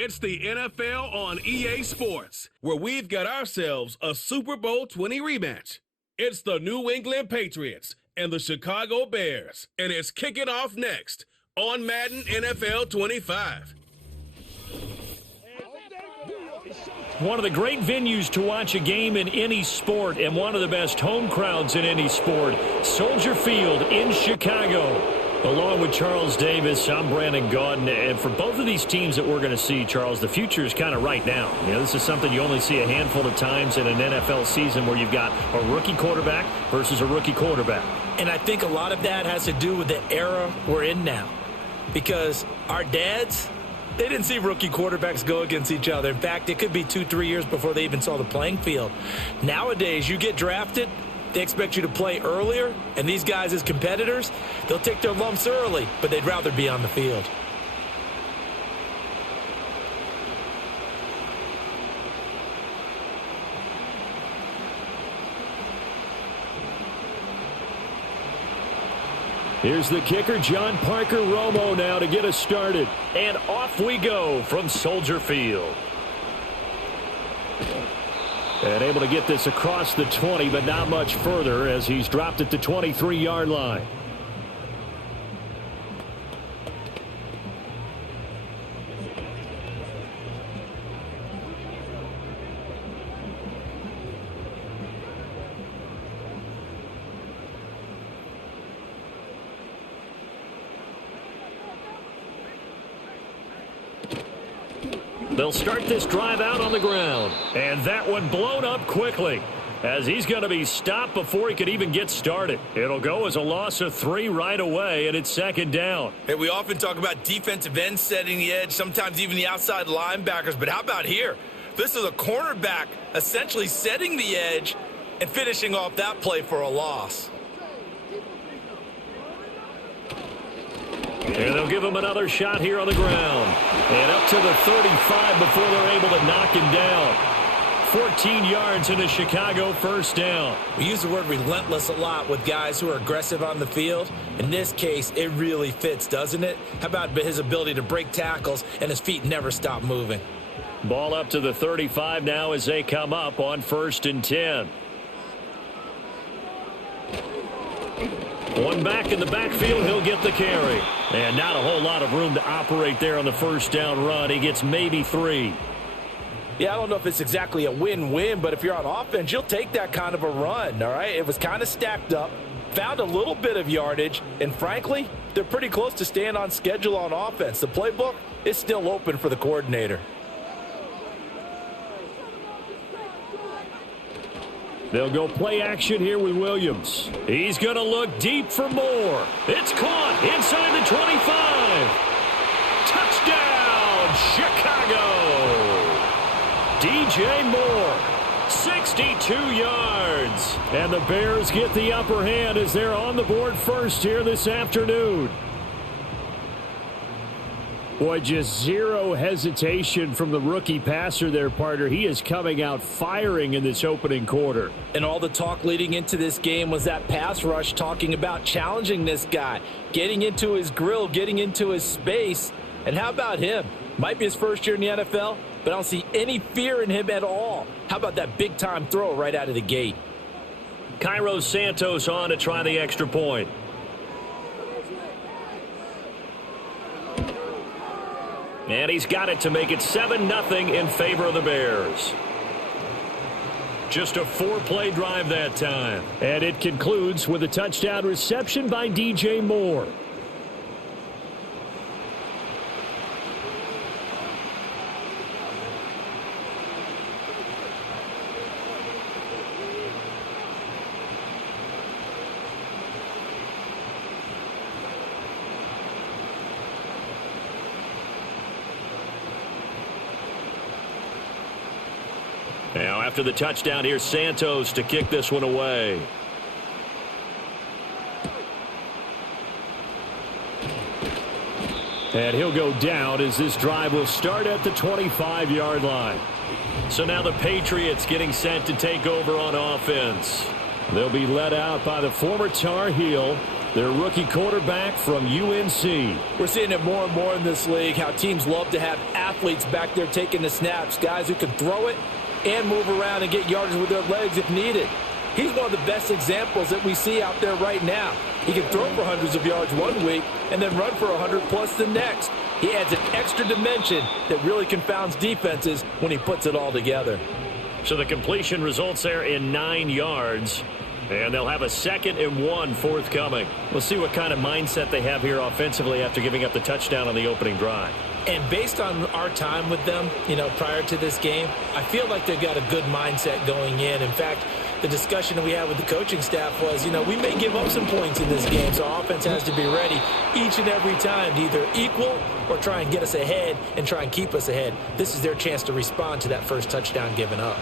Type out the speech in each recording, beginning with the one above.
It's the NFL on EA Sports, where we've got ourselves a Super Bowl 20 rematch. It's the New England Patriots and the Chicago Bears, and it's kicking off next on Madden NFL 25. One of the great venues to watch a game in any sport and one of the best home crowds in any sport, Soldier Field in Chicago. Along with Charles Davis, I'm Brandon Gaudin, and for both of these teams that we're going to see, Charles, the future is kind of right now. You know, this is something you only see a handful of times in an NFL season where you've got a rookie quarterback versus a rookie quarterback. And I think a lot of that has to do with the era we're in now. Because our dads, they didn't see rookie quarterbacks go against each other. In fact, it could be 2-3 years before they even saw the playing field. Nowadays, you get drafted, they expect you to play earlier, and these guys as competitors, they'll take their lumps early, but they'd rather be on the field. Here's the kicker, John Parker Romo, now to get us started. And off we go from Soldier Field. And able to get this across the 20, but not much further as he's dropped at the 23-yard line. They'll start this drive out on the ground. And that one blown up quickly as he's going to be stopped before he could even get started. It'll go as a loss of 3 right away, and it's second down. Hey, we often talk about defensive ends setting the edge, sometimes even the outside linebackers. But how about here? This is a cornerback essentially setting the edge and finishing off that play for a loss. And they'll give him another shot here on the ground. And up to the 35 before they're able to knock him down. 14 yards in a Chicago first down. We use the word relentless a lot with guys who are aggressive on the field. In this case, it really fits, doesn't it? How about his ability to break tackles and his feet never stop moving? Ball up to the 35 now as they come up on 1st and 10. One back in the backfield, he'll get the carry. And not a whole lot of room to operate there on the first down run. He gets maybe 3. Yeah, I don't know if it's exactly a win-win, but if you're on offense, you'll take that kind of a run, all right? It was kind of stacked up, found a little bit of yardage, and frankly, they're pretty close to staying on schedule on offense. The playbook is still open for the coordinator. They'll go play action here with Williams. He's going to look deep for more. It's caught inside the 25. Touchdown, Chicago. DJ Moore, 62 yards. And the Bears get the upper hand as they're on the board first here this afternoon. Boy, just zero hesitation from the rookie passer there, partner. He is coming out firing in this opening quarter. And all the talk leading into this game was that pass rush talking about challenging this guy, getting into his grill, getting into his space. And how about him? Might be his first year in the NFL, but I don't see any fear in him at all. How about that big-time throw right out of the gate? Cairo Santos on to try the extra point. And he's got it to make it 7-0 in favor of the Bears. Just a 4-play drive that time. And it concludes with a touchdown reception by DJ Moore. Now after the touchdown, here's Santos to kick this one away. And he'll go down as this drive will start at the 25-yard line. So now the Patriots getting set to take over on offense. They'll be led out by the former Tar Heel, their rookie quarterback from UNC. We're seeing it more and more in this league, how teams love to have athletes back there taking the snaps, guys who can throw it and move around and get yards with their legs if needed. He's one of the best examples that we see out there right now. He can throw for hundreds of yards one week and then run for 100+ the next. He adds an extra dimension that really confounds defenses when he puts it all together. So the completion results there in 9 yards. And they'll have a 2nd and 1 forthcoming. We'll see what kind of mindset they have here offensively after giving up the touchdown on the opening drive. And based on our time with them, prior to this game, I feel like they've got a good mindset going in. In fact, the discussion that we had with the coaching staff was, we may give up some points in this game, so our offense has to be ready each and every time to either equal or try and get us ahead and try and keep us ahead. This is their chance to respond to that first touchdown given up.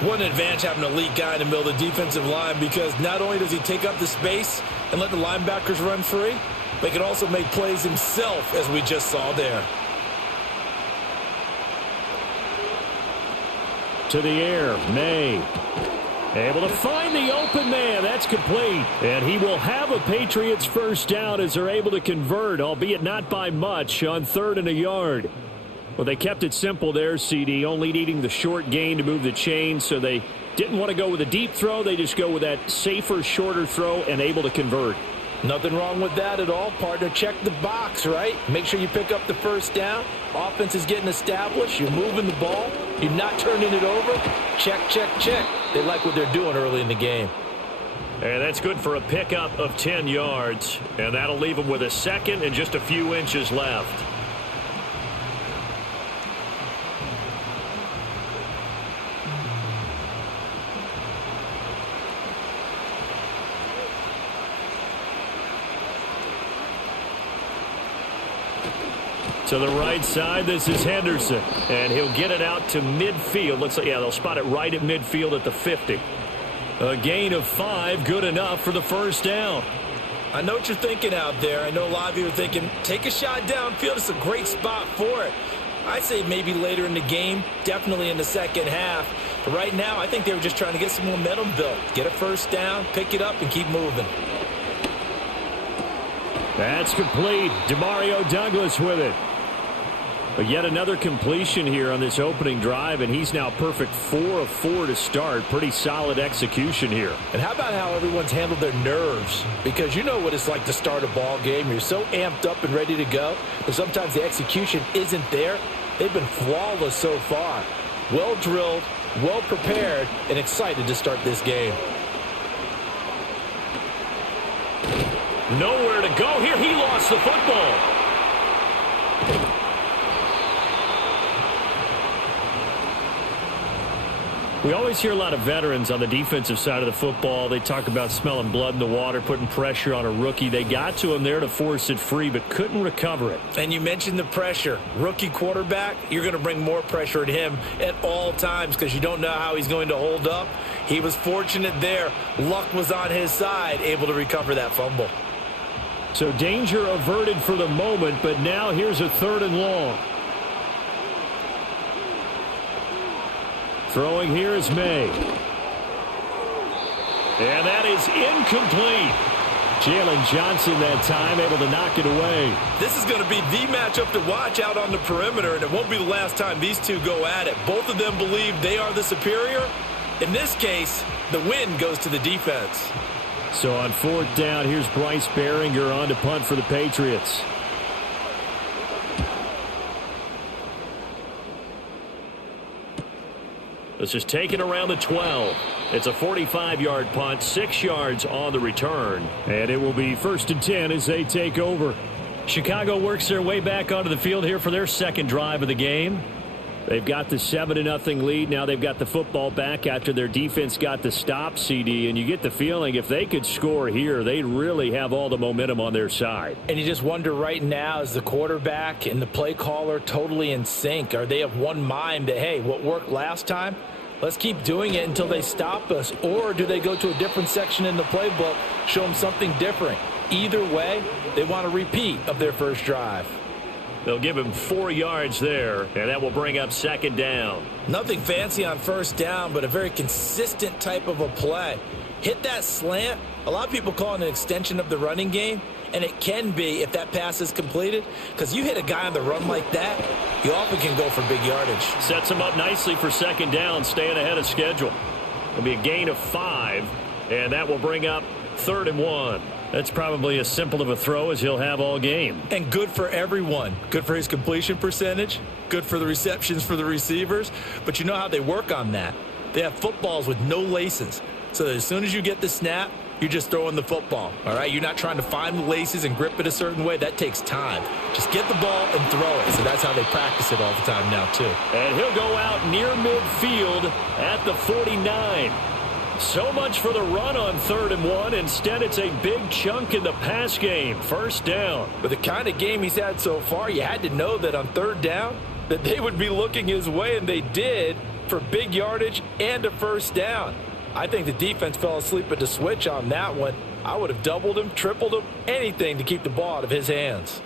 One advantage having an elite guy in the middle of the defensive line, because not only does he take up the space and let the linebackers run free, but he can also make plays himself, as we just saw there. To the air, May. Able to find the open man. That's complete. And he will have a Patriots first down as they're able to convert, albeit not by much, on 3rd and a yard. Well, they kept it simple there, CD, only needing the short gain to move the chain, so they didn't want to go with a deep throw. They just go with that safer, shorter throw and able to convert. Nothing wrong with that at all, partner. Check the box, right? Make sure you pick up the first down. Offense is getting established. You're moving the ball. You're not turning it over. Check, check, check. They like what they're doing early in the game. And that's good for a pickup of 10 yards. And that'll leave them with a 2nd and just a few inches left. To the right side, this is Henderson. And he'll get it out to midfield. Looks like, they'll spot it right at midfield at the 50. A gain of 5, good enough for the first down. I know what you're thinking out there. I know a lot of you are thinking, take a shot downfield. It's a great spot for it. I'd say maybe later in the game, definitely in the second half. But right now, I think they were just trying to get some momentum built. Get a first down, pick it up, and keep moving. That's complete. Demario Douglas with it. But yet another completion here on this opening drive, and he's now perfect 4 of 4 to start. Pretty solid execution here. And how about how everyone's handled their nerves? Because you know what it's like to start a ball game. You're so amped up and ready to go, but sometimes the execution isn't there. They've been flawless so far. Well drilled, well prepared, and excited to start this game. Nowhere to go here. He lost the football. We always hear a lot of veterans on the defensive side of the football. They talk about smelling blood in the water, putting pressure on a rookie. They got to him there to force it free, but couldn't recover it. And you mentioned the pressure. Rookie quarterback, you're going to bring more pressure at him at all times because you don't know how he's going to hold up. He was fortunate there. Luck was on his side, able to recover that fumble. So danger averted for the moment, but now here's a 3rd and long. Throwing here is May. And that is incomplete. Jalen Johnson that time able to knock it away. This is going to be the matchup to watch out on the perimeter, and it won't be the last time these two go at it. Both of them believe they are the superior. In this case, the win goes to the defense. So on 4th down, here's Bryce Behringer on to punt for the Patriots. This is taken around the 12. It's a 45-yard punt, 6 yards on the return. And it will be 1st and 10 as they take over. Chicago works their way back onto the field here for their second drive of the game. They've got the 7-0 lead. Now they've got the football back after their defense got the stop, CD. And you get the feeling if they could score here, they'd really have all the momentum on their side. And you just wonder right now, is the quarterback and the play caller totally in sync? Are they of one mind that, hey, what worked last time? Let's keep doing it until they stop us. Or do they go to a different section in the playbook, show them something different? Either way, they want a repeat of their first drive. They'll give him 4 yards there, and that will bring up 2nd down. Nothing fancy on first down, but a very consistent type of a play. hit that slant. A lot of people call it an extension of the running game, and it can be if that pass is completed, because you hit a guy on the run like that, you often can go for big yardage. Sets him up nicely for second down, staying ahead of schedule. It'll be a gain of 5, and that will bring up 3rd and 1. That's probably as simple of a throw as he'll have all game. And good for everyone. Good for his completion percentage. Good for the receptions for the receivers. But you know how they work on that. They have footballs with no laces. So that as soon as you get the snap, you're just throwing the football. All right? You're not trying to find the laces and grip it a certain way. That takes time. Just get the ball and throw it. So that's how they practice it all the time now, too. And he'll go out near midfield at the 49. So much for the run on 3rd and 1. Instead, it's a big chunk in the pass game. First down. With the kind of game he's had so far, you had to know that on 3rd down that they would be looking his way, and they did, for big yardage and a first down. I think the defense fell asleep at the switch on that one. I would have doubled him, tripled him, anything to keep the ball out of his hands.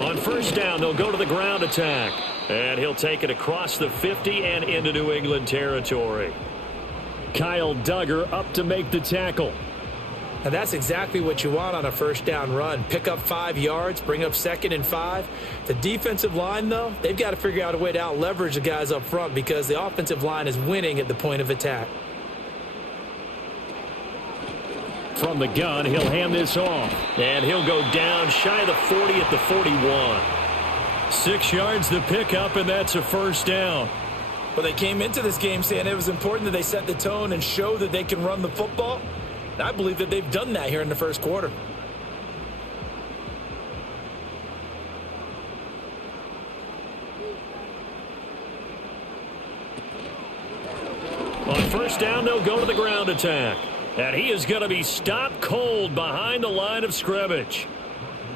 On first down, they'll go to the ground attack. And he'll take it across the 50 and into New England territory. Kyle Duggar up to make the tackle. And that's exactly what you want on a first down run. Pick up 5 yards, bring up 2nd and 5. The defensive line, though, they've got to figure out a way to out-leverage the guys up front because the offensive line is winning at the point of attack. From the gun, he'll hand this off. And he'll go down shy of the 40 at the 41. 6 yards the pickup, and that's a first down. Well, they came into this game saying it was important that they set the tone and show that they can run the football. And I believe that they've done that here in the first quarter. On first down, they'll go to the ground attack. And he is going to be stopped cold behind the line of scrimmage.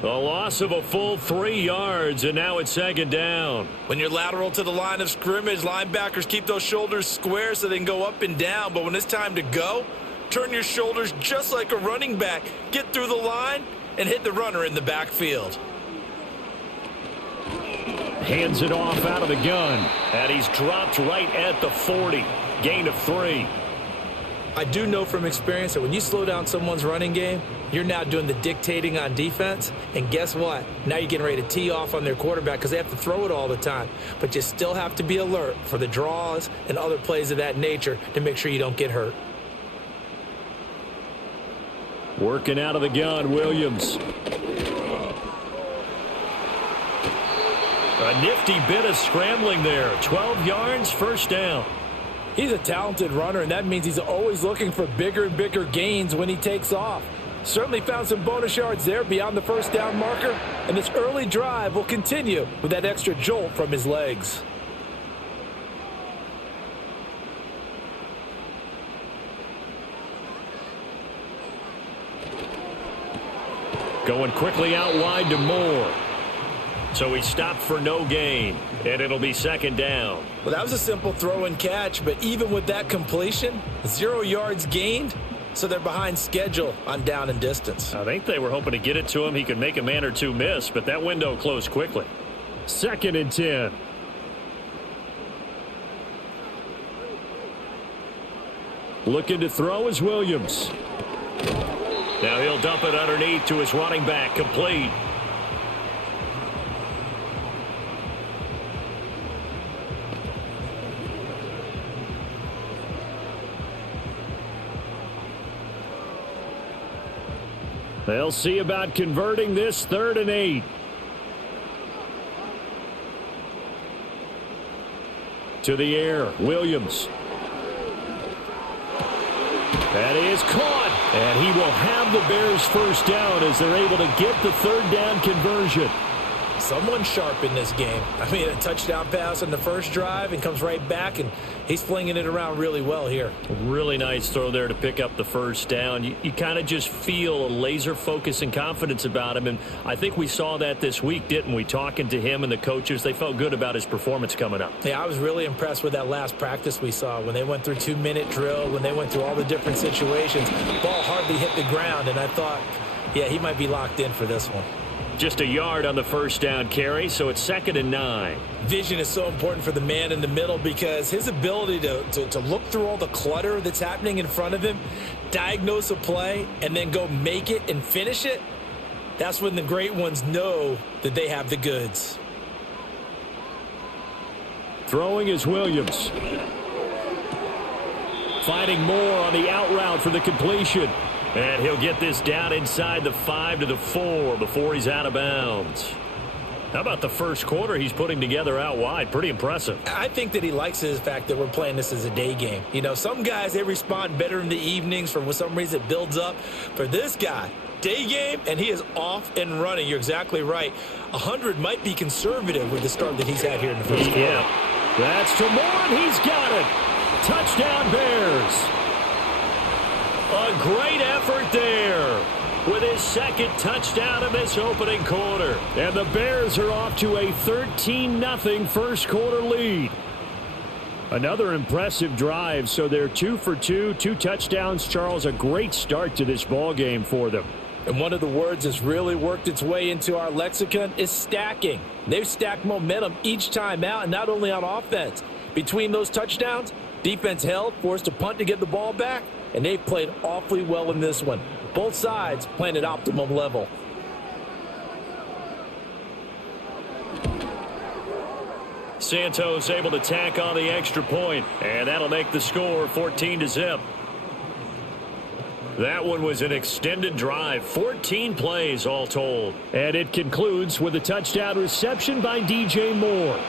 A loss of a full 3 yards, and now it's 2nd down. When you're lateral to the line of scrimmage, linebackers keep those shoulders square so they can go up and down. But when it's time to go, turn your shoulders just like a running back. Get through the line and hit the runner in the backfield. Hands it off out of the gun, and he's dropped right at the 40. Gain of 3. I do know from experience that when you slow down someone's running game, you're now doing the dictating on defense. And guess what? Now you're getting ready to tee off on their quarterback because they have to throw it all the time. But you still have to be alert for the draws and other plays of that nature to make sure you don't get hurt. Working out of the gun, Williams. A nifty bit of scrambling there. 12 yards, first down. He's a talented runner, and that means he's always looking for bigger and bigger gains when he takes off. Certainly found some bonus yards there beyond the first down marker, and this early drive will continue with that extra jolt from his legs. Going quickly out wide to Moore. So he stopped for no gain, and it'll be 2nd down. Well, that was a simple throw and catch, but even with that completion, 0 yards gained, so they're behind schedule on down and distance. I think they were hoping to get it to him. He could make a man or two miss, but that window closed quickly. 2nd and 10. Looking to throw is Williams. Now he'll dump it underneath to his running back, complete. They'll see about converting this 3rd and 8. To the air, Williams. That is caught, and he will have the Bears first down as they're able to get the 3rd down conversion. Someone sharp in this game. I mean, a touchdown pass on the first drive and comes right back, and he's flinging it around really well here. Really nice throw there to pick up the first down. You kind of just feel a laser focus and confidence about him, and I think we saw that this week, didn't we? Talking to him and the coaches, they felt good about his performance coming up. Yeah, I was really impressed with that last practice we saw when they went through 2-minute drill, when they went through all the different situations. Ball hardly hit the ground, and I thought, yeah, he might be locked in for this one. Just a yard on the first down carry, so it's 2nd and 9. Vision is so important for the man in the middle because his ability to look through all the clutter that's happening in front of him, diagnose a play, and then go make it and finish it, that's when the great ones know that they have the goods. Throwing is Williams. Finding Moore on the out route for the completion. And he'll get this down inside the 5 to the 4 before he's out of bounds. How about the first quarter he's putting together out wide? Pretty impressive. I think that he likes the fact that we're playing this as a day game. You know, some guys, they respond better in the evenings. For some reason, it builds up. For this guy, day game, and he is off and running. You're exactly right. 100 might be conservative with the start that he's had here in the first quarter. Yeah, that's to Moore, and he's got it. Touchdown, Bears. A great effort there with his second touchdown of this opening quarter. And the Bears are off to a 13-0 first quarter lead. Another impressive drive, so they're 2 for 2, 2 touchdowns. Charles, a great start to this ball game for them. And one of the words that's really worked its way into our lexicon is stacking. They've stacked momentum each time out, and not only on offense. Between those touchdowns, defense held, forced a punt to get the ball back, and they played awfully well in this one. Both sides playing at optimum level. Santos able to tack on the extra point, and that'll make the score 14-0. That one was an extended drive, 14 plays all told. And it concludes with a touchdown reception by DJ Moore.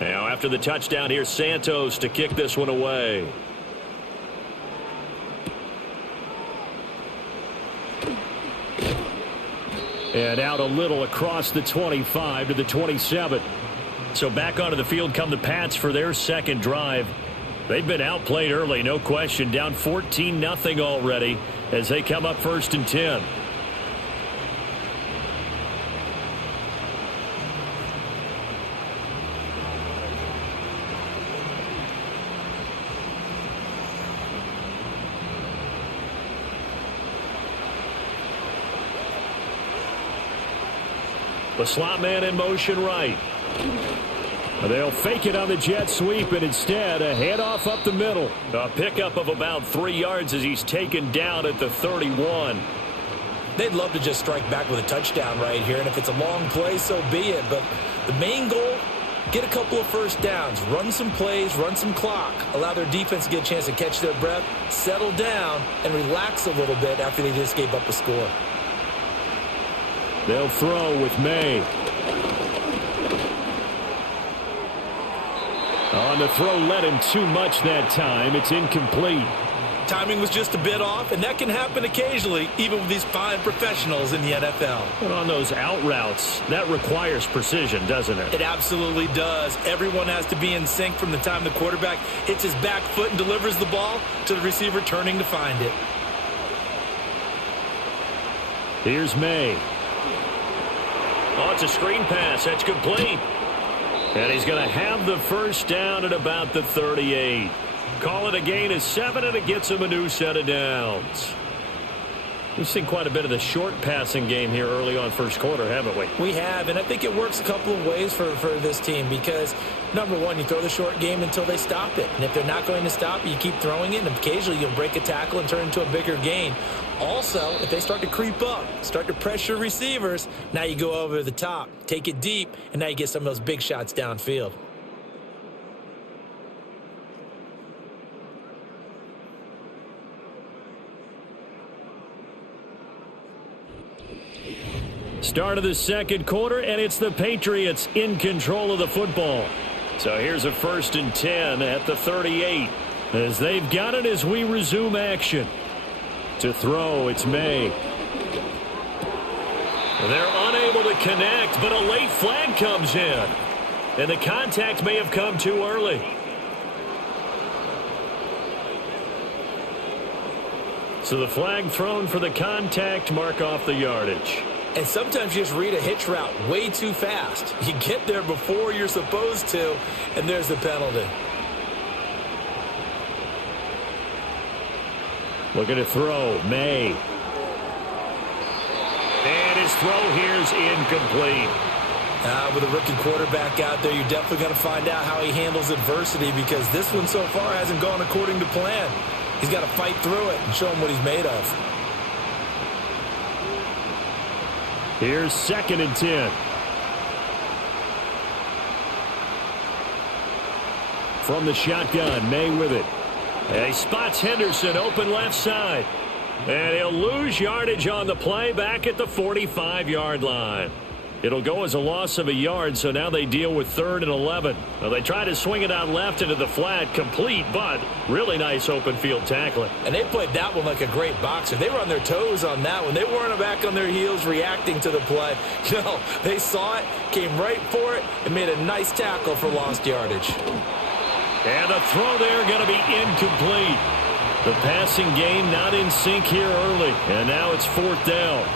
Now, after the touchdown, here's Santos to kick this one away. And out a little across the 25 to the 27. So back onto the field come the Pats for their second drive. They've been outplayed early, no question. Down 14-0 already as they come up 1st and 10. The slot man in motion right. They'll fake it on the jet sweep, and instead a handoff up the middle. A pickup of about 3 yards as he's taken down at the 31. They'd love to just strike back with a touchdown right here, and if it's a long play, so be it. But the main goal, get a couple of first downs, run some plays, run some clock, allow their defense to get a chance to catch their breath, settle down, and relax a little bit after they just gave up a score. They'll throw with May. On the throw, led him too much that time. It's incomplete. Timing was just a bit off, and that can happen occasionally, even with these fine professionals in the NFL. But on those out routes, that requires precision, doesn't it? It absolutely does. Everyone has to be in sync from the time the quarterback hits his back foot and delivers the ball to the receiver turning to find it. Here's May. Oh, it's a screen pass. That's complete. And he's going to have the first down at about the 38. Call it a gain of 7, and it gets him a new set of downs. We've seen quite a bit of the short passing game here early on first quarter, haven't we? We have, and I think it works a couple of ways for this team because, number one, you throw the short game until they stop it. And if they're not going to stop it, you keep throwing it, and occasionally you'll break a tackle and turn into a bigger gain. Also, if they start to creep up, start to pressure receivers, now you go over the top, take it deep, and now you get some of those big shots downfield. Start of the second quarter, and it's the Patriots in control of the football. So here's a 1st and 10 at the 38 as they've got it as we resume action. To throw, it's May. They're unable to connect, but a late flag comes in. And the contact may have come too early. So the flag thrown for the contact, mark off the yardage. And sometimes you just read a hitch route way too fast. You get there before you're supposed to, and there's the penalty. Looking to throw, May. And his throw here's incomplete. With a rookie quarterback out there, you're definitely going to find out how he handles adversity, because this one so far hasn't gone according to plan. He's got to fight through it and show him what he's made of. Here's 2nd and 10. From the shotgun, May with it. And he spots Henderson open left side. And he'll lose yardage on the play back at the 45-yard line. It'll go as a loss of a yard, so now they deal with 3rd and 11. Well, they try to swing it out left into the flat, complete, but really nice open field tackling. And they played that one like a great boxer. They were on their toes on that one. They weren't back on their heels reacting to the play. No, they saw it, came right for it, and made a nice tackle for lost yardage. And the throw there going to be incomplete. The passing game not in sync here early, and now it's 4th down.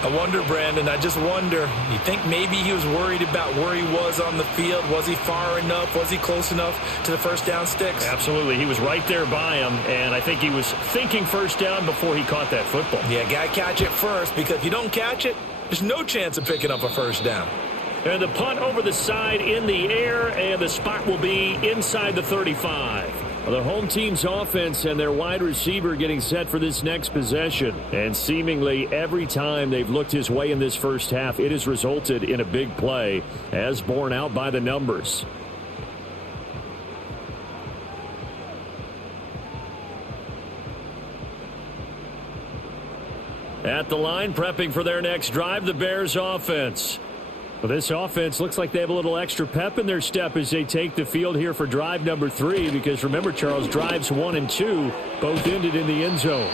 I wonder, Brandon, I just wonder, you think maybe he was worried about where he was on the field? Was he far enough? Was he close enough to the first down sticks? Absolutely. He was right there by him, and I think he was thinking first down before he caught that football. Yeah, got to catch it first, because if you don't catch it, there's no chance of picking up a first down. And the punt over the side in the air, and the spot will be inside the 35. The home team's offense and their wide receiver getting set for this next possession. And seemingly every time they've looked his way in this first half, it has resulted in a big play, as borne out by the numbers. At the line, prepping for their next drive, the Bears offense. Well, this offense looks like they have a little extra pep in their step as they take the field here for drive number 3, because remember, Charles, drives 1 and 2 both ended in the end zone.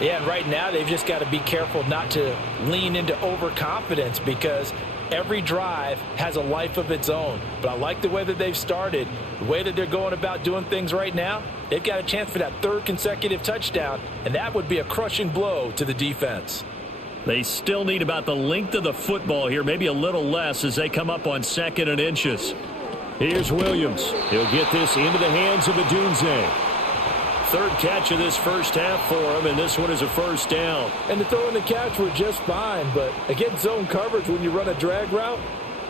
Yeah, and right now they've just got to be careful not to lean into overconfidence, because every drive has a life of its own. But I like the way that they've started, the way that they're going about doing things right now. They've got a chance for that 3rd consecutive touchdown, and that would be a crushing blow to the defense. They still need about the length of the football here, maybe a little less, as they come up on 2nd and inches. Here's Williams. He'll get this into the hands of Adunze. 3rd catch of this first half for him, and this one is a first down. And the throw and the catch were just fine, but against zone coverage, when you run a drag route,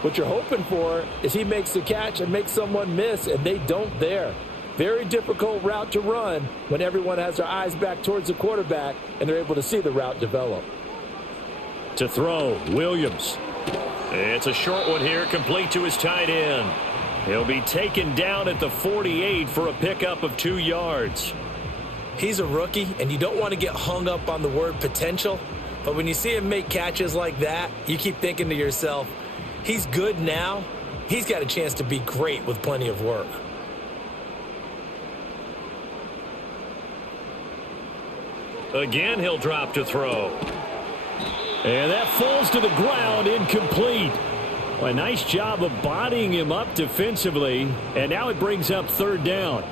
what you're hoping for is he makes the catch and makes someone miss, and they don't there. Very difficult route to run when everyone has their eyes back towards the quarterback and they're able to see the route develop. To throw, Williams. It's a short one here, complete to his tight end. He'll be taken down at the 48 for a pickup of 2 yards. He's a rookie, and you don't want to get hung up on the word potential. But when you see him make catches like that, you keep thinking to yourself, he's good now. He's got a chance to be great with plenty of work. Again, he'll drop to throw. And that falls to the ground, incomplete. A nice job of bodying him up defensively, and now it brings up 3rd down.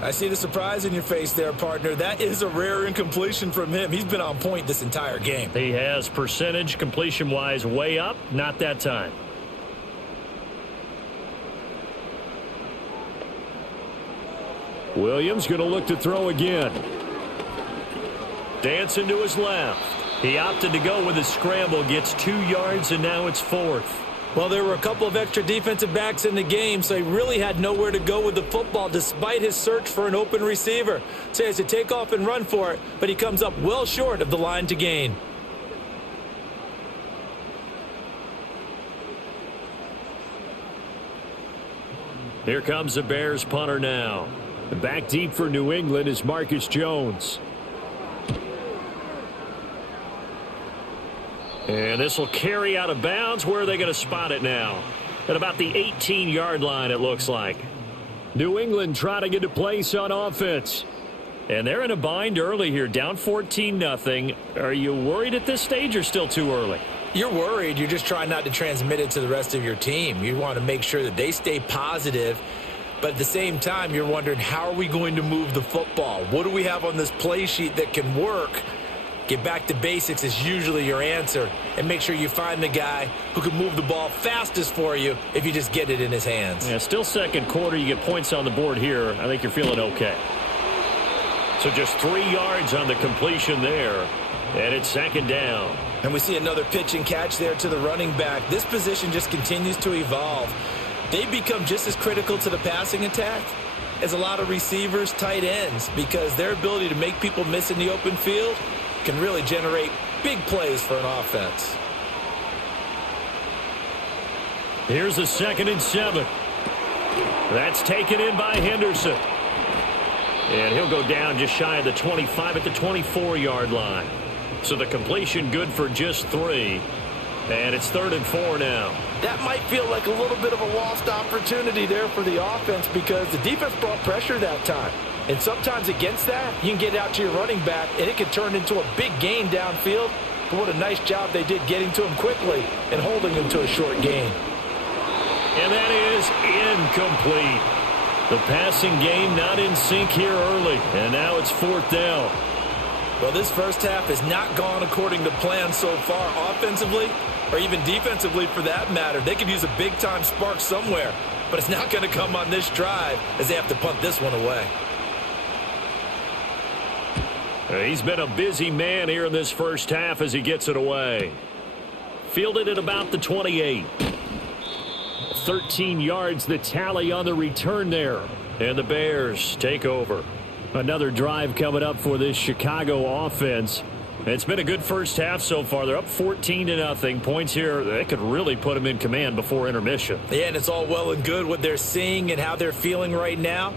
I see the surprise in your face there, partner. That is a rare incompletion from him. He's been on point this entire game. He has percentage completion-wise way up, not that time. Williams going to look to throw again. Dancing to his left. He opted to go with a scramble, gets 2 yards, and now it's 4th. Well, there were a couple of extra defensive backs in the game, so he really had nowhere to go with the football despite his search for an open receiver. So he has to take off and run for it, but he comes up well short of the line to gain. Here comes the Bears punter now. Back deep for New England is Marcus Jones. And this will carry out of bounds. Where are they going to spot it now? At about the 18-yard line, it looks like. New England trying to get a place on offense. And they're in a bind early here, down 14-0. Are you worried at this stage or still too early? You're worried. You're just trying not to transmit it to the rest of your team. You want to make sure that they stay positive. But at the same time, you're wondering, how are we going to move the football? What do we have on this play sheet that can work? Get back to basics is usually your answer, and make sure you find the guy who can move the ball fastest for you if you just get it in his hands. Yeah, still second quarter. You get points on the board here. I think you're feeling okay. So just 3 yards on the completion there, and it's second down. And we see another pitch and catch there to the running back. This position just continues to evolve. They become just as critical to the passing attack as a lot of receivers, tight ends, because their ability to make people miss in the open field can really generate big plays for an offense. Here's a 2nd and 7. That's taken in by Henderson. And he'll go down just shy of the 25 at the 24-yard line. So the completion good for just 3. And it's 3rd and 4 now. That might feel like a little bit of a lost opportunity there for the offense because the defense brought pressure that time. And sometimes against that, you can get out to your running back, and it can turn into a big gain downfield. But what a nice job they did getting to him quickly and holding him to a short gain. And that is incomplete. The passing game not in sync here early, and now it's 4th down. Well, this first half has not gone according to plan so far offensively, or even defensively for that matter. They could use a big-time spark somewhere, but it's not going to come on this drive as they have to punt this one away. He's been a busy man here in this first half as he gets it away. Fielded at about the 28. 13 yards the tally on the return there. And the Bears take over. Another drive coming up for this Chicago offense. It's been a good first half so far. They're up 14-0. Points here, they could really put them in command before intermission. Yeah, and it's all well and good what they're seeing and how they're feeling right now.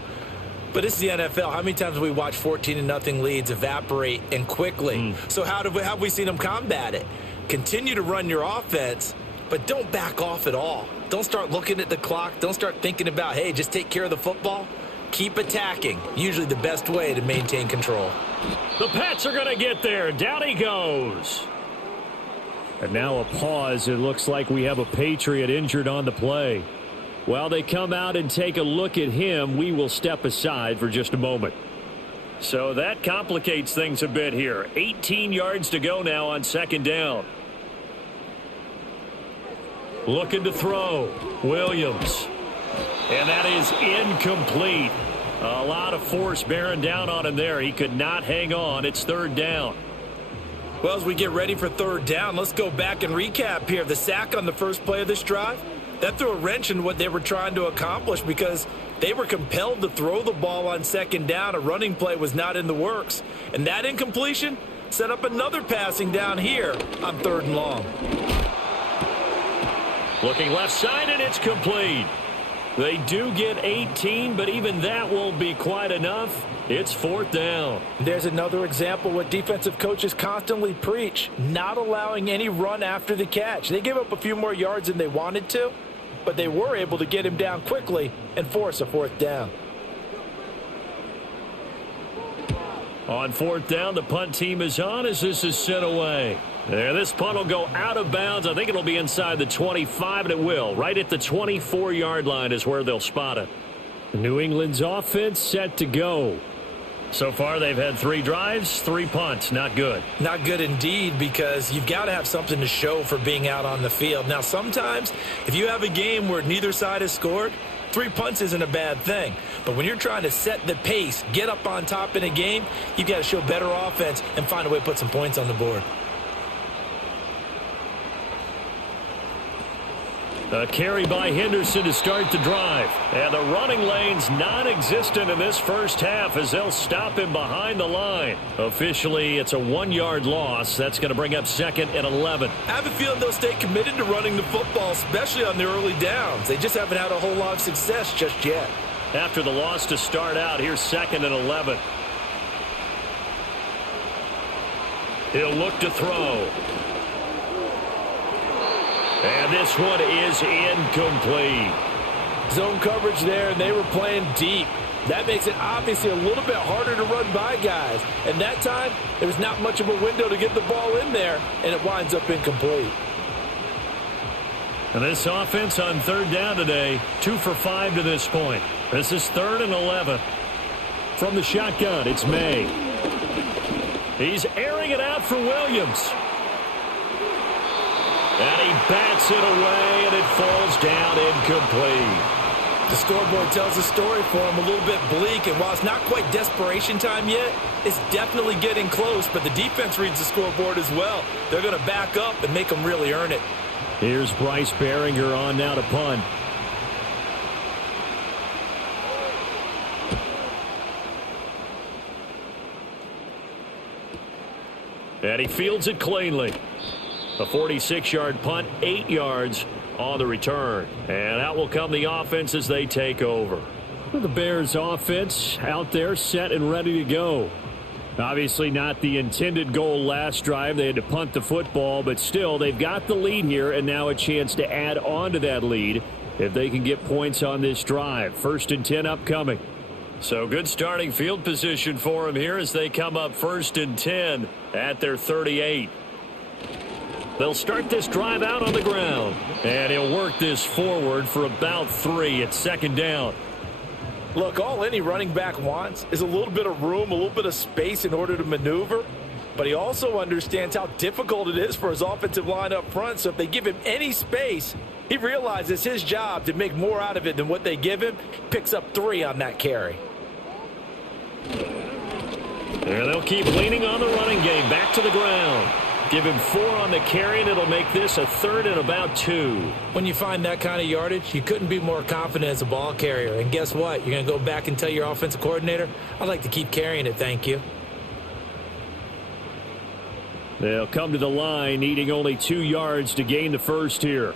But it's the NFL. How many times have we watched 14-0 leads evaporate and quickly? So how have we seen them combat it? Continue to run your offense, but don't back off at all. Don't start looking at the clock. Don't start thinking about, hey, just take care of the football. Keep attacking. Usually the best way to maintain control. The Pats are going to get there. Down he goes. And now a pause. It looks like we have a Patriot injured on the play. While they come out and take a look at him, we will step aside for just a moment. So that complicates things a bit here. 18 yards to go now on 2nd down. Looking to throw. Williams. And that is incomplete. A lot of force bearing down on him there. He could not hang on. It's 3rd down. Well, as we get ready for 3rd down, let's go back and recap here. The sack on the first play of this drive, that threw a wrench in what they were trying to accomplish because they were compelled to throw the ball on 2nd down. A running play was not in the works. And that incompletion set up another passing down here on 3rd and long. Looking left side, and it's complete. They do get 18, but even that won't be quite enough. It's 4th down. There's another example what defensive coaches constantly preach, not allowing any run after the catch. They gave up a few more yards than they wanted to, but they were able to get him down quickly and force a 4th down. On 4th down, the punt team is on as this is sent away. There, this punt will go out of bounds. I think it'll be inside the 25, and it will. Right at the 24-yard line is where they'll spot it. New England's offense set to go. So far, they've had 3 drives, 3 punts. Not good. Not good indeed, because you've got to have something to show for being out on the field. Now, sometimes, if you have a game where neither side has scored, 3 punts isn't a bad thing. But when you're trying to set the pace, get up on top in a game, you've got to show better offense and find a way to put some points on the board. A carry by Henderson to start the drive. And the running lane's non-existent in this first half as they'll stop him behind the line. Officially, it's a 1-yard loss. That's going to bring up 2nd and 11. I have a feeling they'll stay committed to running the football, especially on the early downs. They just haven't had a whole lot of success just yet. After the loss to start out, here's 2nd and 11. He'll look to throw. And this one is incomplete. Zone coverage there, and they were playing deep. That makes it obviously a little bit harder to run by guys. And that time, there was not much of a window to get the ball in there, and it winds up incomplete. And this offense on third down today, 2 for 5 to this point. This is 3rd and 11. From the shotgun, it's May. He's airing it out for Williams. And he bats it away, and it falls down incomplete. The scoreboard tells a story for him, a little bit bleak, and while it's not quite desperation time yet, it's definitely getting close, but the defense reads the scoreboard as well. They're going to back up and make them really earn it. Here's Bryce Behringer on now to punt. And he fields it cleanly. A 46-yard punt, 8 yards on the return. And out will come the offense as they take over. The Bears offense out there set and ready to go. Obviously not the intended goal last drive. They had to punt the football, but still they've got the lead here and now a chance to add on to that lead if they can get points on this drive. 1st and 10 upcoming. So good starting field position for them here as they come up 1st and 10 at their 38. They'll start this drive out on the ground, and he'll work this forward for about 3 at 2nd down. Look, all any running back wants is a little bit of room, a little bit of space in order to maneuver, but he also understands how difficult it is for his offensive line up front, so if they give him any space, he realizes his job to make more out of it than what they give him. Picks up 3 on that carry. And they'll keep leaning on the running game. Back to the ground. Give him 4 on the carry, and it'll make this a 3rd and about 2. When you find that kind of yardage, you couldn't be more confident as a ball carrier. And guess what? You're going to go back and tell your offensive coordinator, I'd like to keep carrying it, thank you. They'll come to the line, needing only 2 yards to gain the first here.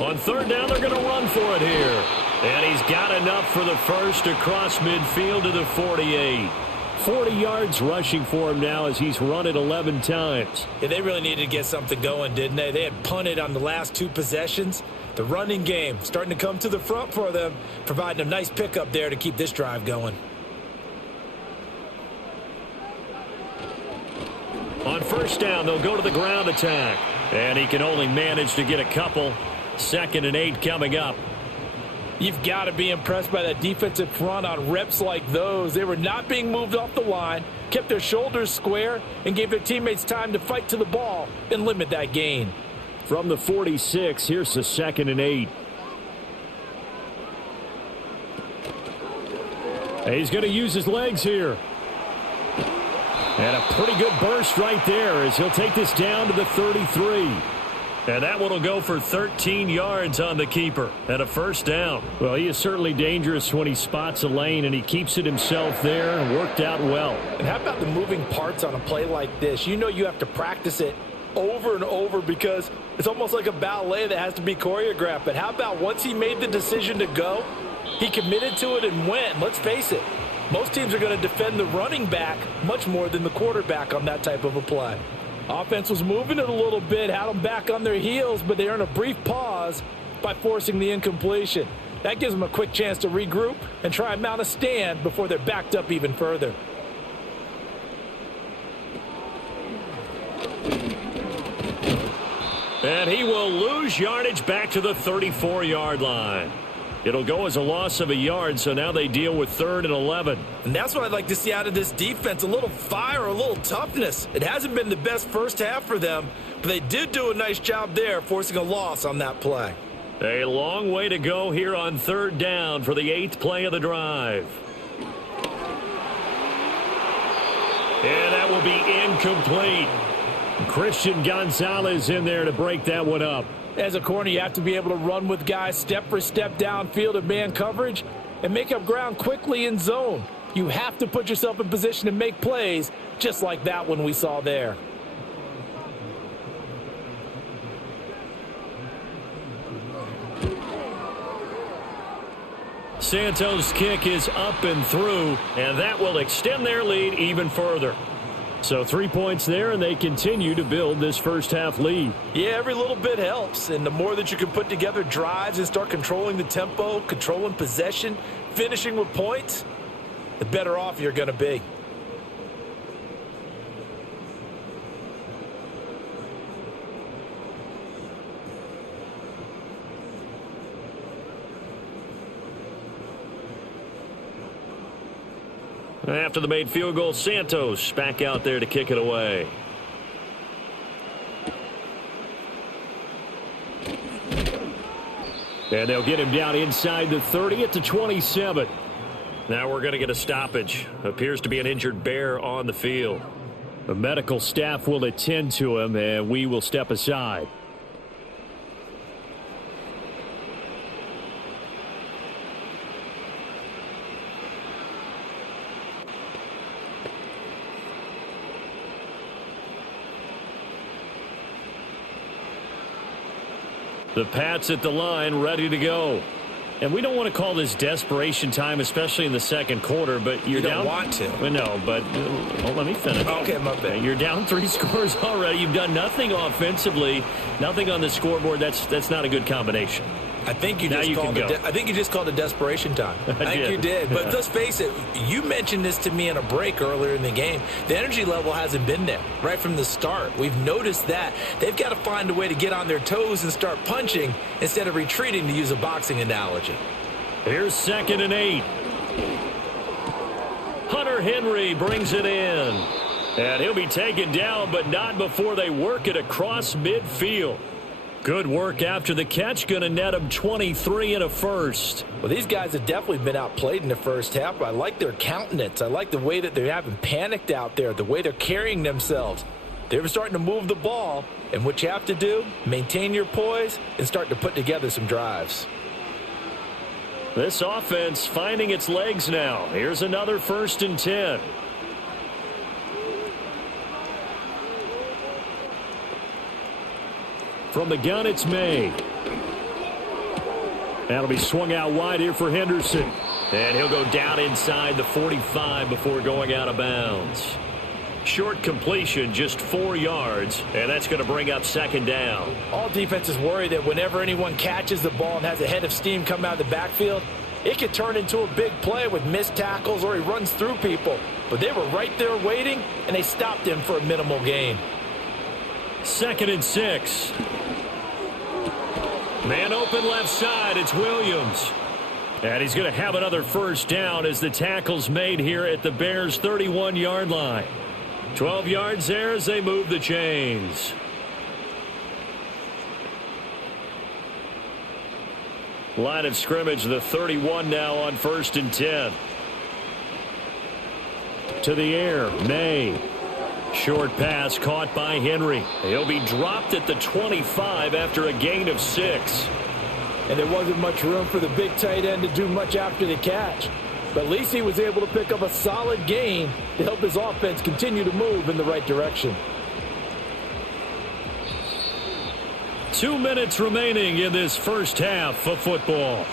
On 3rd down, they're going to run for it here. And he's got enough for the first across midfield to the 48. 40 yards rushing for him now as he's run it 11 times. Yeah, they really needed to get something going, didn't they? They had punted on the last 2 possessions. The running game starting to come to the front for them, providing a nice pickup there to keep this drive going. On 1st down, they'll go to the ground attack. And he can only manage to get a couple. 2nd and 8 coming up. You've got to be impressed by that defensive front on reps like those. They were not being moved off the line, kept their shoulders square, and gave their teammates time to fight to the ball and limit that gain. From the 46, here's the 2nd and 8. And he's going to use his legs here. And a pretty good burst right there as he'll take this down to the 33. And that one will go for 13 yards on the keeper and a 1st down. Well, he is certainly dangerous when he spots a lane, and he keeps it himself there and worked out well. And how about the moving parts on a play like this? You know you have to practice it over and over because it's almost like a ballet that has to be choreographed. But how about once he made the decision to go, he committed to it and went. Let's face it, most teams are going to defend the running back much more than the quarterback on that type of a play. Offense was moving it a little bit, had them back on their heels, but they earned a brief pause by forcing the incompletion. That gives them a quick chance to regroup and try and mount a stand before they're backed up even further. And he will lose yardage back to the 34-yard line. It'll go as a loss of a yard, so now they deal with 3rd and 11. And that's what I'd like to see out of this defense, a little fire, a little toughness. It hasn't been the best first half for them, but they did do a nice job there, forcing a loss on that play. A long way to go here on 3rd down for the 8th play of the drive. And that will be incomplete. Christian Gonzalez in there to break that one up. As a corner, you have to be able to run with guys step for step downfield in man coverage and make up ground quickly in zone. You have to put yourself in position to make plays just like that one we saw there. Santos' kick is up and through, and that will extend their lead even further. So 3 points there, and they continue to build this first half lead. Yeah, every little bit helps, and the more that you can put together drives and start controlling the tempo, controlling possession, finishing with points, the better off you're going to be. After the made field goal, Santos back out there to kick it away. And they'll get him down inside the 30 at the 27. Now we're going to get a stoppage. Appears to be an injured Bear on the field. The medical staff will attend to him, and we will step aside. The Pats at the line, ready to go. And we don't want to call this desperation time, especially in the second quarter, but you're down. You don't want to. No, but let me finish. Okay, my bad. You're down 3 scores already. You've done nothing offensively, nothing on the scoreboard. That's not a good combination. I think you just called it desperation time. I think you did. But let's face it, you mentioned this to me in a break earlier in the game. The energy level hasn't been there right from the start. We've noticed that. They've got to find a way to get on their toes and start punching instead of retreating, to use a boxing analogy. Here's 2nd and 8. Hunter Henry brings it in. And he'll be taken down, but not before they work it across midfield. Good work after the catch. Going to net them 23 and a first. Well, these guys have definitely been outplayed in the first half, but I like their countenance. I like the way that they haven't panicked out there, the way they're carrying themselves. They're starting to move the ball, and what you have to do, maintain your poise and start to put together some drives. This offense finding its legs now. Here's another 1st and 10. From the gun, it's May. That'll be swung out wide here for Henderson. And he'll go down inside the 45 before going out of bounds. Short completion, just 4 yards, and that's going to bring up 2nd down. All defenses worry that whenever anyone catches the ball and has a head of steam come out of the backfield, it could turn into a big play with missed tackles or he runs through people. But they were right there waiting, and they stopped him for a minimal gain. 2nd and 6. Man open left side. It's Williams. And he's going to have another 1st down as the tackle's made here at the Bears' 31-yard line. 12 yards there as they move the chains. Line of scrimmage, the 31 now on 1st and 10. To the air, May. Short pass caught by Henry. He'll be dropped at the 25 after a gain of 6. And there wasn't much room for the big tight end to do much after the catch. But at least he was able to pick up a solid gain to help his offense continue to move in the right direction. 2 minutes remaining in this first half of football.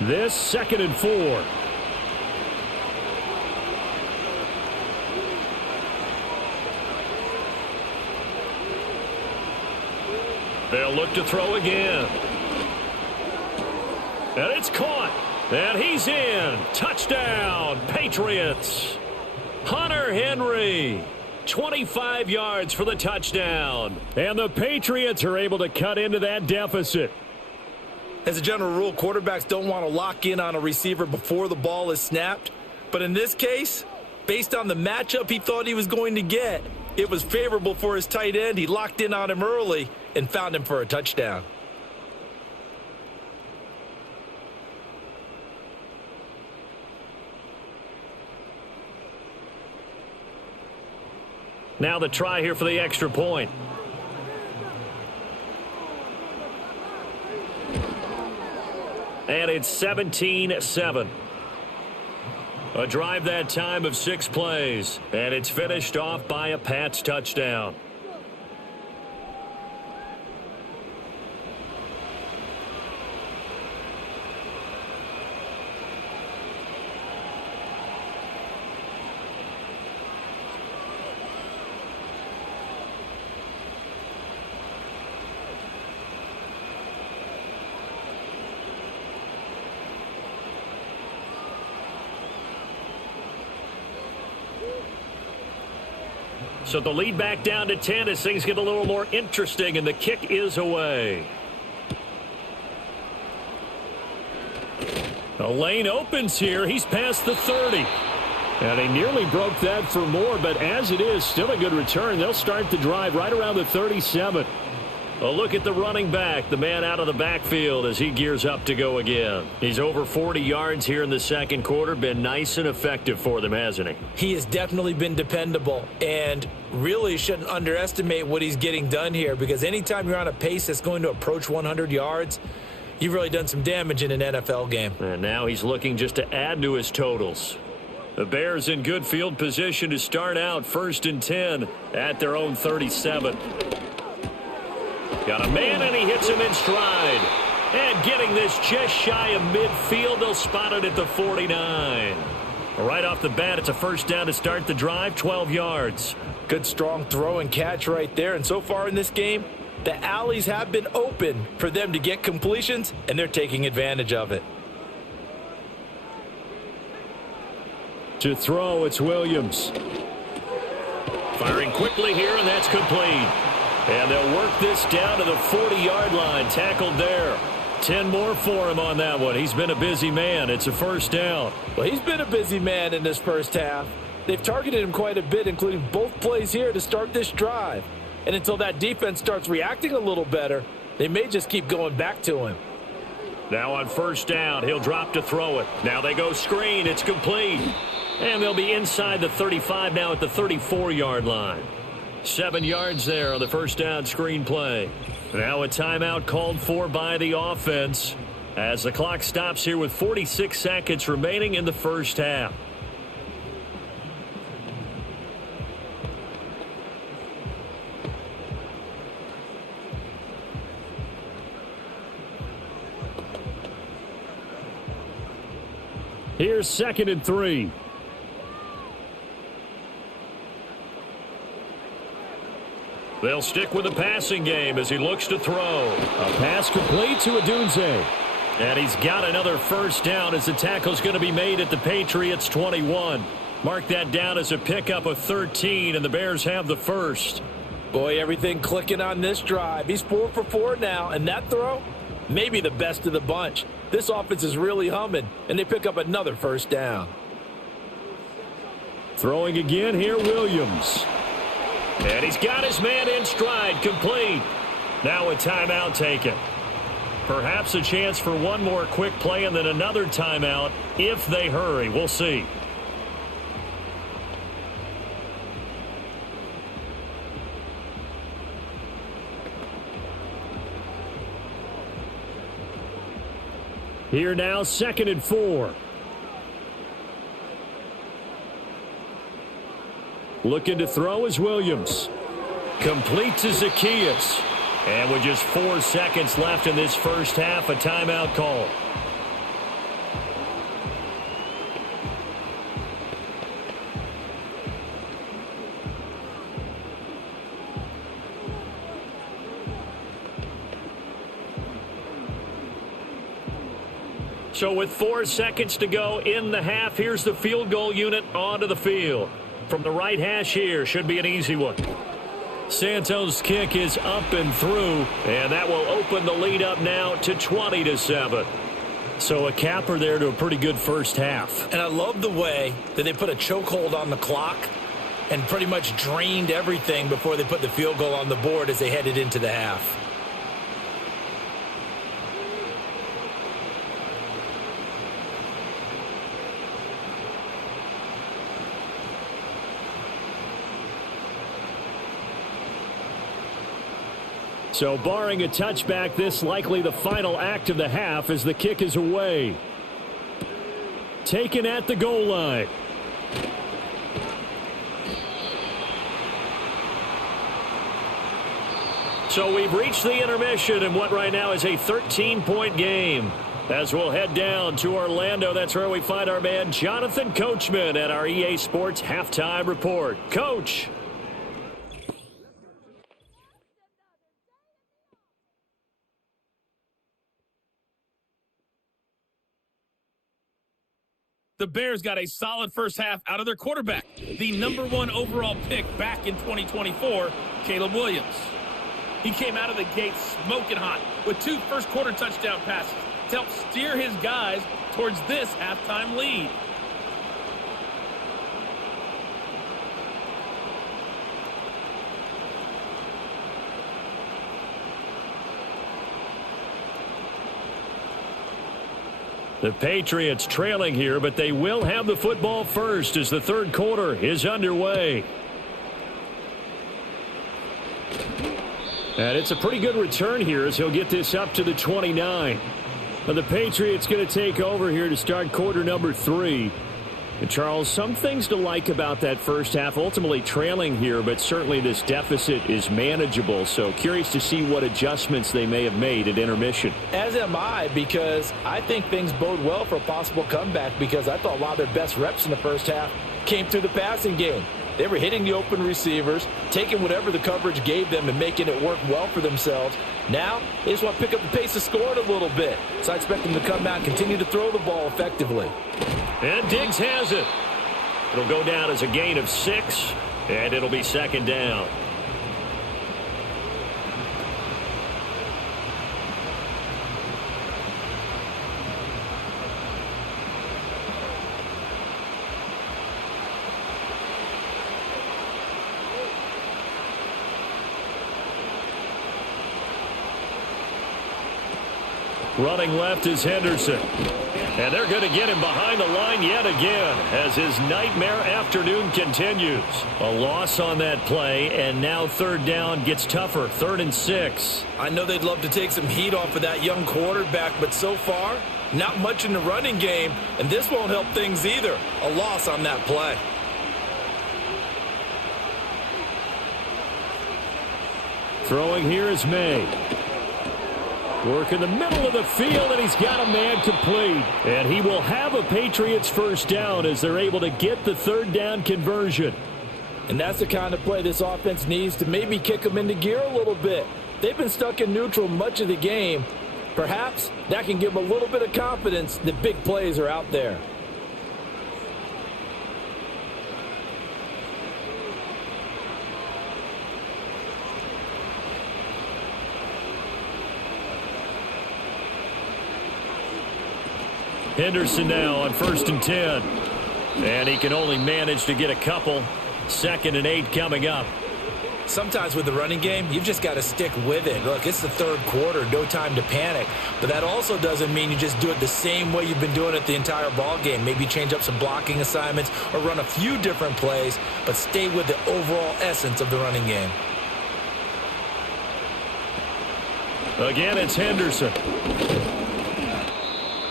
This 2nd and 4. They'll look to throw again. And it's caught. And he's in. Touchdown, Patriots. Hunter Henry. 25 yards for the touchdown. And the Patriots are able to cut into that deficit. As a general rule, quarterbacks don't want to lock in on a receiver before the ball is snapped. But in this case, based on the matchup he thought he was going to get, it was favorable for his tight end. He locked in on him early and found him for a touchdown. Now the try here for the extra point. And it's 17-7. A drive that time of 6 plays. And it's finished off by a Pats touchdown. So the lead back down to 10 as things get a little more interesting, and the kick is away. A A lane opens here. He's past the 30. And he nearly broke that for more, but as it is, still a good return. They'll start the drive right around the 37. A look at the running back, the man out of the backfield as he gears up to go again. He's over 40 yards here in the second quarter. Been nice and effective for them, hasn't he? He has definitely been dependable, and really shouldn't underestimate what he's getting done here, because anytime you're on a pace that's going to approach 100 yards, you've really done some damage in an NFL game. And now he's looking just to add to his totals. The Bears in good field position to start out 1st and 10 at their own 37. Got a man, and he hits him in stride. And getting this just shy of midfield, they'll spot it at the 49. Right off the bat, it's a first down to start the drive, 12 yards. Good strong throw and catch right there. And so far in this game, the alleys have been open for them to get completions, and they're taking advantage of it. To throw, it's Williams. Firing quickly here, and that's complete. And they'll work this down to the 40-yard line. Tackled there. 10 more for him on that one. He's been a busy man. It's a first down. Well, he's been a busy man in this first half. They've targeted him quite a bit, including both plays here to start this drive. And until that defense starts reacting a little better, they may just keep going back to him. Now on first down, he'll drop to throw it. Now they go screen. It's complete. And they'll be inside the 35 now at the 34-yard line. 7 yards there on the first down screen play. Now a timeout called for by the offense as the clock stops here with 46 seconds remaining in the first half. Here's 2nd and 3. They'll stick with the passing game as he looks to throw. A pass complete to Odunze. And he's got another first down as the tackle's going to be made at the Patriots 21. Mark that down as a pickup of 13, and the Bears have the first. Boy, everything clicking on this drive. He's 4 for 4 now, and that throw, maybe the best of the bunch. This offense is really humming, and they pick up another first down. Throwing again here, Williams. And he's got his man in stride, complete. Now a timeout taken. Perhaps a chance for one more quick play and then another timeout if they hurry. We'll see. Here now, 2nd and 4. Looking to throw is Williams. Complete to Zacchaeus. And with just 4 seconds left in this first half, a timeout call. So with 4 seconds to go in the half, here's the field goal unit onto the field. From the right hash here, should be an easy one. Santos' kick is up and through, and that will open the lead up now to 20-7. So a capper there to a pretty good first half. And I love the way that they put a chokehold on the clock and pretty much drained everything before they put the field goal on the board as they headed into the half. So barring a touchback, this likely the final act of the half as the kick is away. Taken at the goal line. So we've reached the intermission in what right now is a 13-point game. As we'll head down to Orlando, that's where we find our man Jonathan Coachman at our EA Sports Halftime Report. Coach. The Bears got a solid first half out of their quarterback, the #1 overall pick back in 2024, Caleb Williams. He came out of the gate smoking hot with 2 first-quarter touchdown passes to help steer his guys towards this halftime lead. The Patriots trailing here, but they will have the football first as the third quarter is underway. And it's a pretty good return here as he'll get this up to the 29. Now the Patriots going to take over here to start quarter number 3. And Charles, some things to like about that first half, ultimately trailing here, but certainly this deficit is manageable. So curious to see what adjustments they may have made at intermission. As am I, because I think things bode well for a possible comeback, because I thought a lot of their best reps in the first half came through the passing game. They were hitting the open receivers, taking whatever the coverage gave them and making it work well for themselves. Now, they just want to pick up the pace of scoring a little bit. So I expect them to come out and continue to throw the ball effectively. And Diggs has it. It'll go down as a gain of 6, and it'll be second down. Running left is Henderson. And they're going to get him behind the line yet again as his nightmare afternoon continues. A loss on that play, and now third down gets tougher. 3rd and 6. I know they'd love to take some heat off of that young quarterback, but so far, not much in the running game, and this won't help things either. A loss on that play. Throwing here is May. Work in the middle of the field, and he's got a man complete. And he will have a Patriots first down as they're able to get the third down conversion. And that's the kind of play this offense needs to maybe kick them into gear a little bit. They've been stuck in neutral much of the game. Perhaps that can give them a little bit of confidence that big plays are out there. Henderson now on 1st and 10. And he can only manage to get a couple. 2nd and 8 coming up. Sometimes with the running game, you've just got to stick with it. Look, it's the third quarter, no time to panic. But that also doesn't mean you just do it the same way you've been doing it the entire ball game. Maybe change up some blocking assignments or run a few different plays, but stay with the overall essence of the running game. Again, it's Henderson.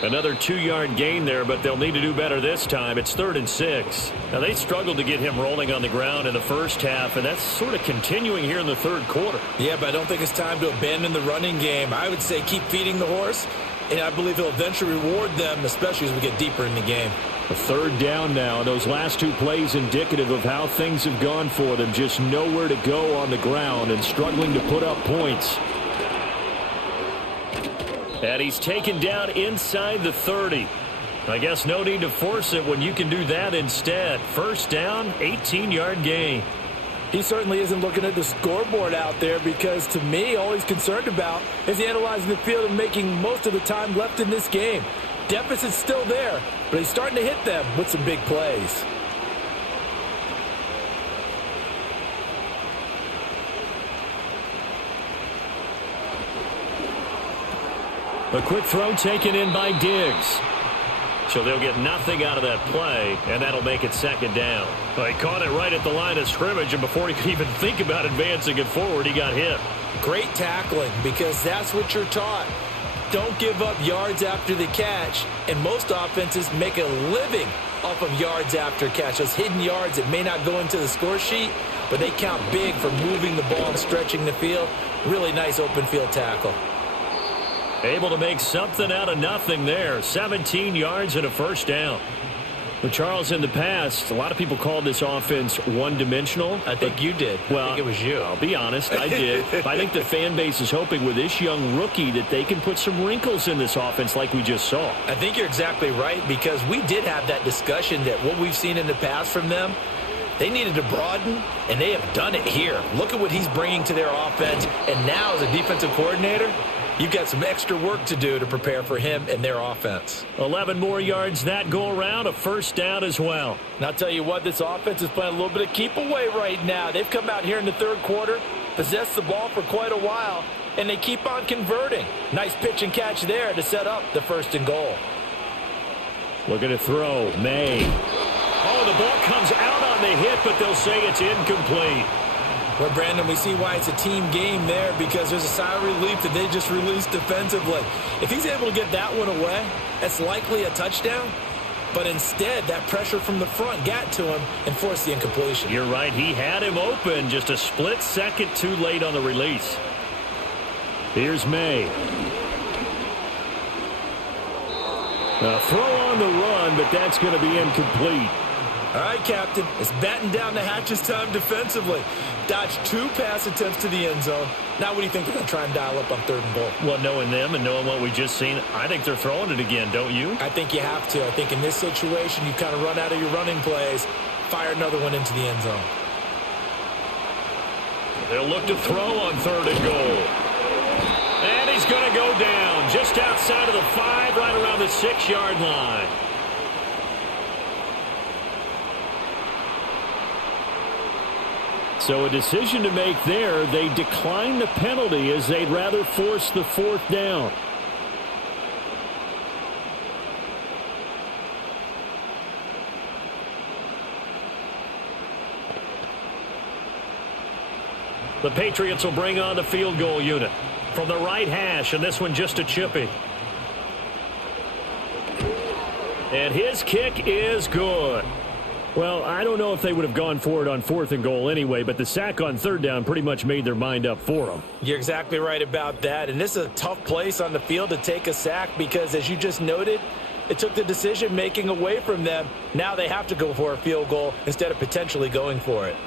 Another 2-yard gain there, but they'll need to do better this time. It's 3rd and 6. Now, they struggled to get him rolling on the ground in the first half, and that's sort of continuing here in the third quarter. Yeah, but I don't think it's time to abandon the running game. I would say keep feeding the horse, and I believe he'll eventually reward them, especially as we get deeper in the game. A third down now. Those last 2 plays indicative of how things have gone for them. Just nowhere to go on the ground and struggling to put up points. And he's taken down inside the 30. I guess no need to force it when you can do that instead. First down, 18-yard gain. He certainly isn't looking at the scoreboard out there, because to me, all he's concerned about is analyzing the field and making most of the time left in this game. Deficit's still there, but he's starting to hit them with some big plays. A quick throw taken in by Diggs. So they'll get nothing out of that play, and that'll make it second down. Well, he caught it right at the line of scrimmage, and before he could even think about advancing it forward, he got hit. Great tackling, because that's what you're taught. Don't give up yards after the catch, and most offenses make a living off of yards after catch. Those hidden yards that may not go into the score sheet, but they count big for moving the ball and stretching the field. Really nice open field tackle. Able to make something out of nothing there. 17 yards and a first down. But Charles, in the past, a lot of people called this offense one-dimensional. I think you did. Well, I think it was you. I'll be honest, I did. I think the fan base is hoping with this young rookie that they can put some wrinkles in this offense like we just saw. I think you're exactly right, because we did have that discussion that what we've seen in the past from them, they needed to broaden, and they have done it here. Look at what he's bringing to their offense, and now as a defensive coordinator, you've got some extra work to do to prepare for him and their offense. 11 more yards that go around, a first down as well. And I'll tell you what, this offense is playing a little bit of keep away right now. They've come out here in the third quarter, possessed the ball for quite a while, and they keep on converting. Nice pitch and catch there to set up the 1st and goal. Looking to throw, May. Oh, the ball comes out on the hit, but they'll say it's incomplete. Well, Brandon, we see why it's a team game there, because there's a sigh of relief that they just released defensively. If he's able to get that one away, that's likely a touchdown. But instead, that pressure from the front got to him and forced the incompletion. You're right. He had him open, just a split second too late on the release. Here's May. A throw on the run, but that's going to be incomplete. All right, Captain. It's batten down the hatches time defensively. Dodged 2 pass attempts to the end zone. Now what do you think they're going to try and dial up on 3rd and goal? Well, knowing them and knowing what we just seen, I think they're throwing it again, don't you? I think you have to. I think in this situation, you kind of run out of your running plays, fire another one into the end zone. They'll look to throw on 3rd and goal. And he's going to go down just outside of the 5, right around the 6-yard line. So a decision to make there. They decline the penalty as they'd rather force the 4th down. The Patriots will bring on the field goal unit from the right hash, and this one just a chippy. And his kick is good. Well, I don't know if they would have gone for it on 4th and goal anyway, but the sack on 3rd down pretty much made their mind up for them. You're exactly right about that, and this is a tough place on the field to take a sack because, as you just noted, it took the decision-making away from them. Now they have to go for a field goal instead of potentially going for it.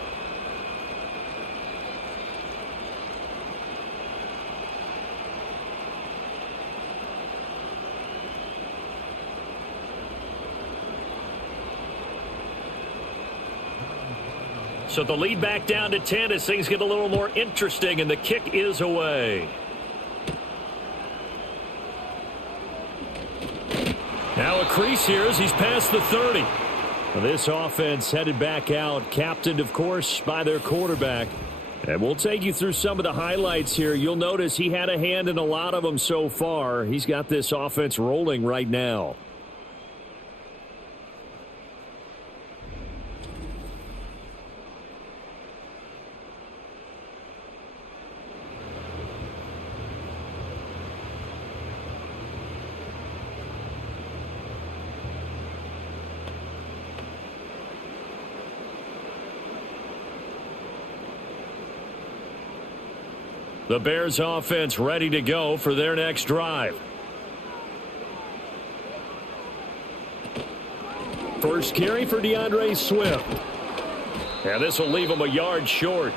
So the lead back down to 10 as things get a little more interesting, and the kick is away. Now a crease here as he's past the 30. Well, this offense headed back out, captained, of course, by their quarterback. And we'll take you through some of the highlights here. You'll notice he had a hand in a lot of them so far. He's got this offense rolling right now. The Bears offense ready to go for their next drive. First carry for DeAndre Swift. And this will leave him a yard short.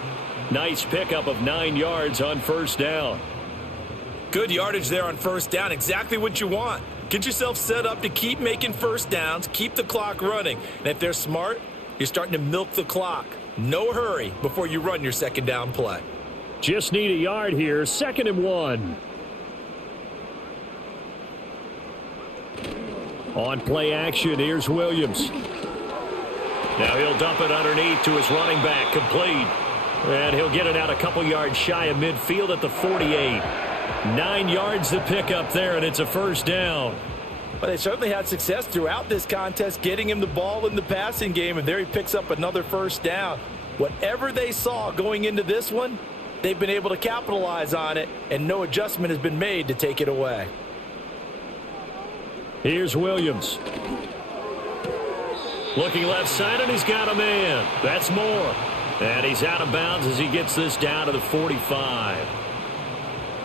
Nice pickup of 9 yards on 1st down. Good yardage there on 1st down. Exactly what you want. Get yourself set up to keep making 1st downs, keep the clock running. And if they're smart, you're starting to milk the clock. No hurry before you run your 2nd down play. Just need a yard here. 2nd and 1. On play action, here's Williams. Now he'll dump it underneath to his running back, complete. And he'll get it out a couple yards shy of midfield at the 48. 9 yards to pick up there, and it's a 1st down. Well, they certainly had success throughout this contest, getting him the ball in the passing game, and there he picks up another 1st down. Whatever they saw going into this one, they've been able to capitalize on it, and no adjustment has been made to take it away. Here's Williams. Looking left side, and he's got a man. That's Moore. And he's out of bounds as he gets this down to the 45.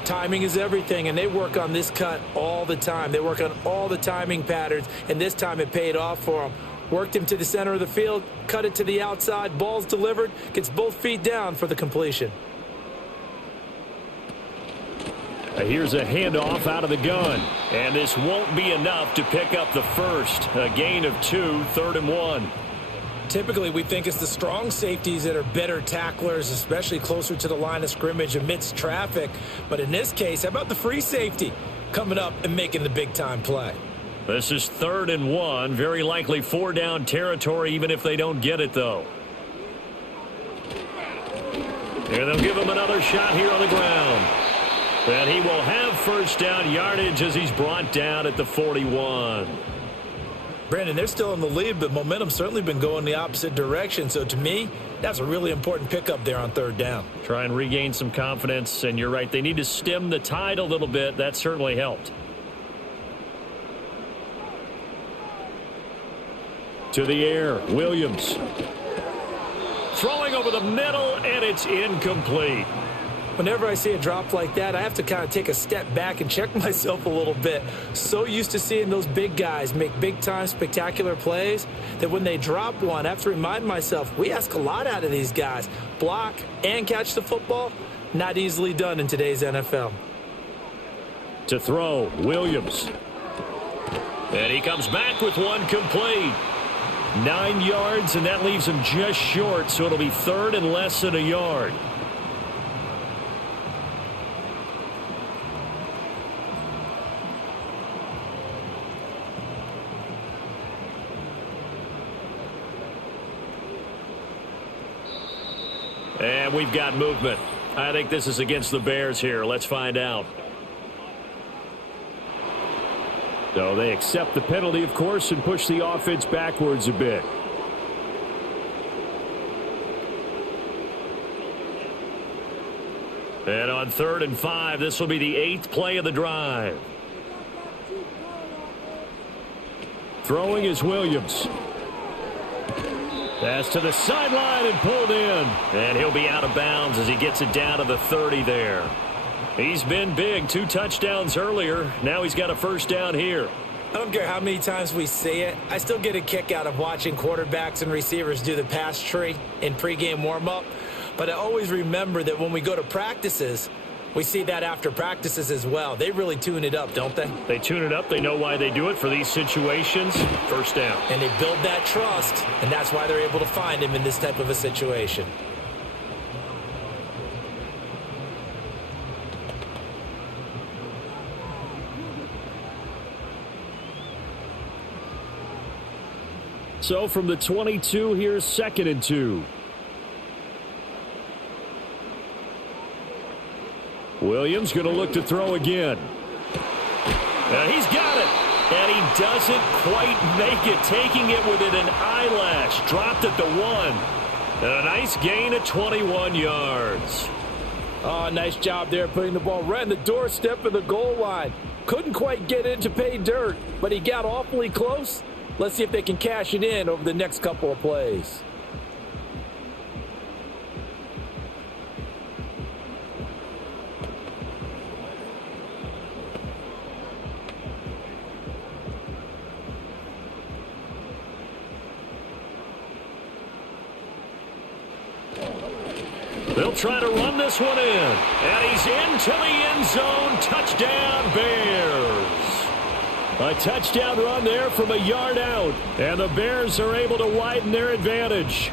Timing is everything, and they work on this cut all the time. They work on all the timing patterns, and this time it paid off for them. Worked him to the center of the field, cut it to the outside, ball's delivered, gets both feet down for the completion. Here's a handoff out of the gun, and this won't be enough to pick up the first. A gain of 2, 3rd and 1. Typically, we think it's the strong safeties that are better tacklers, especially closer to the line of scrimmage amidst traffic. But in this case, how about the free safety coming up and making the big-time play? This is 3rd and 1. Very likely 4-down territory, even if they don't get it, though. And they'll give him another shot here on the ground. And he will have 1st down yardage as he's brought down at the 41. Brandon, they're still in the lead, but momentum's certainly been going the opposite direction. So to me, that's a really important pickup there on 3rd down. Try and regain some confidence, and you're right. They need to stem the tide a little bit. That certainly helped. To the air, Williams. Throwing over the middle, and it's incomplete. Whenever I see a drop like that, I have to kind of take a step back and check myself a little bit. So used to seeing those big guys make big-time spectacular plays that when they drop one, I have to remind myself, we ask a lot out of these guys. Block and catch the football, not easily done in today's NFL. To throw, Williams. And he comes back with one complete. 9 yards, and that leaves him just short, so it'll be 3rd and less than a yard. And we've got movement. I think this is against the Bears here. Let's find out. So they accept the penalty, of course, and push the offense backwards a bit. And on 3rd and 5, this will be the 8th play of the drive. Throwing is Williams. Pass to the sideline and pulled in. And he'll be out of bounds as he gets it down to the 30 there. He's been big. 2 touchdowns earlier. Now he's got a 1st down here. I don't care how many times we say it. I still get a kick out of watching quarterbacks and receivers do the pass tree in pregame warm-up. But I always remember that when we go to practices, we see that after practices as well. They really tune it up, don't they? They tune it up. They know why they do it for these situations. 1st down. And they build that trust, and that's why they're able to find him in this type of a situation. So from the 22, here's 2nd and 2. Williams going to look to throw again. And he's got it. And he doesn't quite make it, taking it within an eyelash. Dropped at the 1. And a nice gain at 21 yards. Oh, nice job there putting the ball right in the doorstep of the goal line. Couldn't quite get in to pay dirt, but he got awfully close. Let's see if they can cash it in over the next couple of plays. They'll try to run this one in. And he's into the end zone. Touchdown, Bears. A touchdown run there from a yard out. And the Bears are able to widen their advantage.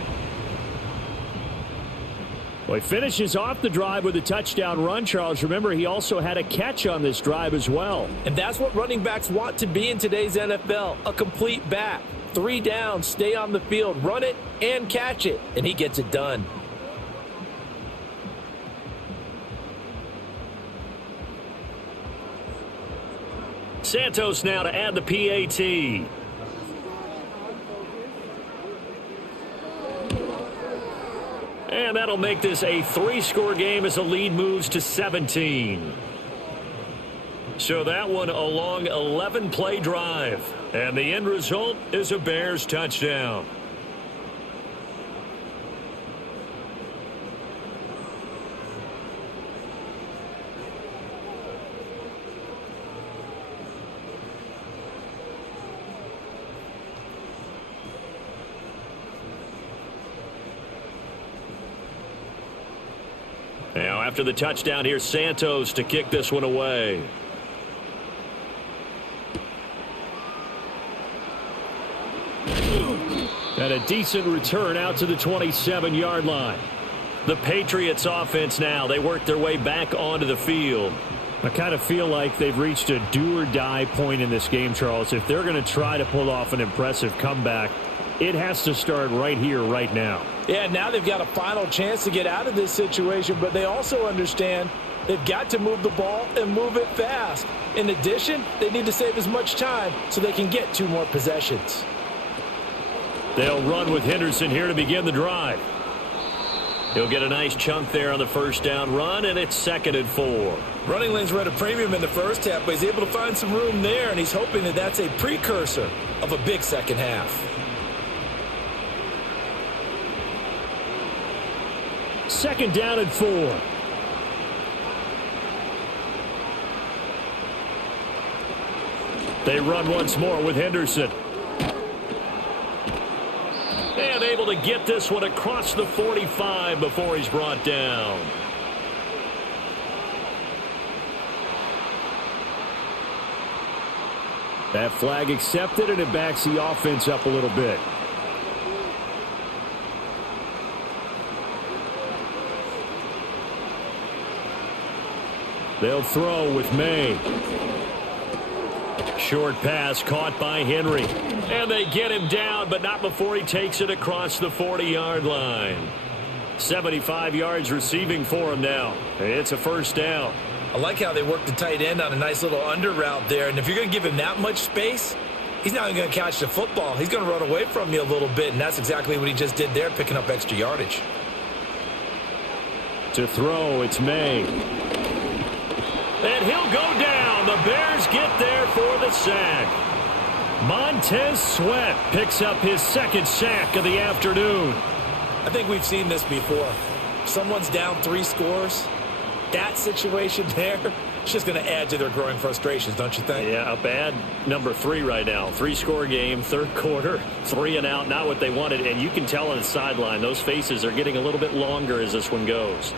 Well, he finishes off the drive with a touchdown run, Charles. Remember, he also had a catch on this drive as well. And that's what running backs want to be in today's NFL, a complete back. 3 down, stay on the field, run it, and catch it. And he gets it done. Santos now to add the PAT. And that'll make this a 3-score game as the lead moves to 17. So that one a long 11-play drive. And the end result is a Bears touchdown. Now after the touchdown, here's Santos to kick this one away. And a decent return out to the 27-yard line. The Patriots offense now, they work their way back onto the field. I kind of feel like they've reached a do-or-die point in this game, Charles. If they're going to try to pull off an impressive comeback, it has to start right here, right now. Yeah, now they've got a final chance to get out of this situation, but they also understand they've got to move the ball and move it fast. In addition, they need to save as much time so they can get 2 more possessions. They'll run with Henderson here to begin the drive. He'll get a nice chunk there on the first down run, and it's 2nd and 4. Running lanes were at a premium in the first half, but he's able to find some room there, and he's hoping that that's a precursor of a big second half. 2nd down and 4. They run once more with Henderson. And able to get this one across the 45 before he's brought down. That flag accepted, and it backs the offense up a little bit. They'll throw with May. Short pass caught by Henry. And they get him down, but not before he takes it across the 40-yard line. 75 yards receiving for him now. It's a first down. I like how they work the tight end on a nice little under route there. And if you're going to give him that much space, he's not going to catch the football. He's going to run away from you a little bit, and that's exactly what he just did there, picking up extra yardage. To throw, it's May. And he'll go down. The Bears get there for the sack. Montez Sweat picks up his 2nd sack of the afternoon. I think we've seen this before. Someone's down 3 scores. That situation there, it's just going to add to their growing frustrations, don't you think? Yeah, a bad number 3 right now. 3-score game, 3rd quarter, 3 and out, not what they wanted. And you can tell on the sideline, those faces are getting a little bit longer as this one goes.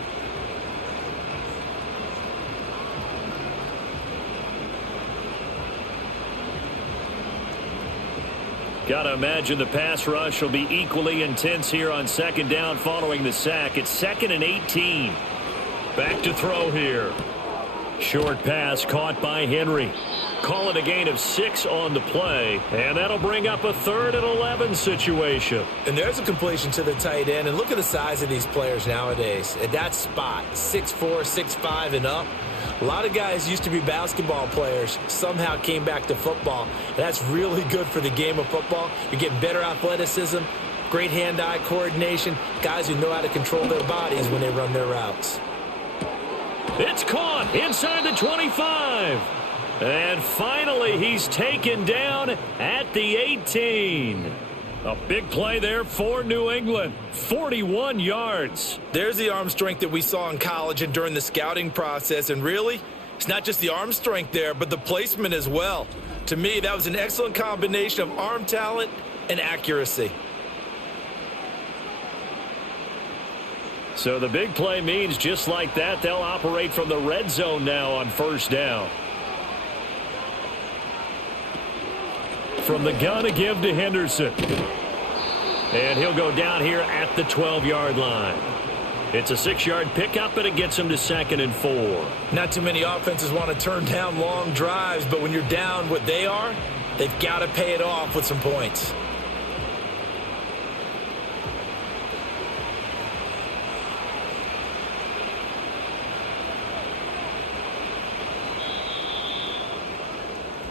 Got to imagine the pass rush will be equally intense here on 2nd down following the sack. It's 2nd and 18. Back to throw here. Short pass caught by Henry. Call it a gain of 6 on the play, and that'll bring up a 3rd and 11 situation. And there's a completion to the tight end, and look at the size of these players nowadays. At that spot, 6'4", 6'5", and up. A lot of guys used to be basketball players, somehow came back to football. That's really good for the game of football. You're getting better athleticism, great hand-eye coordination, guys who know how to control their bodies when they run their routes. It's caught inside the 25. And finally, he's taken down at the 18. A big play there for New England. 41 yards. There's the arm strength that we saw in college and during the scouting process. And really, it's not just the arm strength there, but the placement as well. To me, that was an excellent combination of arm talent and accuracy. So the big play means just like that, they'll operate from the red zone now on 1st down. From the gun, a give to Henderson. And he'll go down here at the 12-yard line. It's a 6-yard pickup, and it gets him to 2nd and 4. Not too many offenses want to turn down long drives, but when you're down what they are, they've got to pay it off with some points.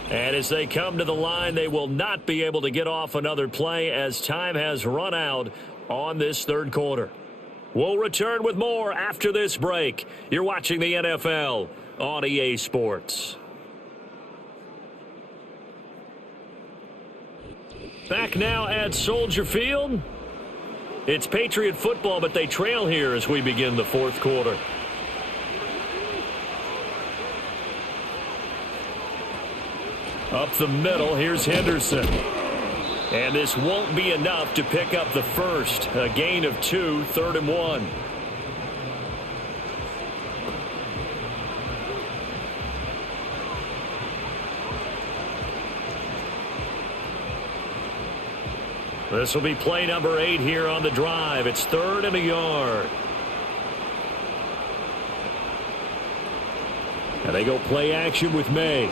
And as they come to the line, they will not be able to get off another play as time has run out on this 3rd quarter. We'll return with more after this break. You're watching the NFL on EA Sports. Back now at Soldier Field. It's Patriot football, but they trail here as we begin the 4th quarter. Up the middle, here's Henderson. And this won't be enough to pick up the first. A gain of 2, 3rd and 1. This will be play number 8 here on the drive. It's 3rd and a yard. And they go play action with May.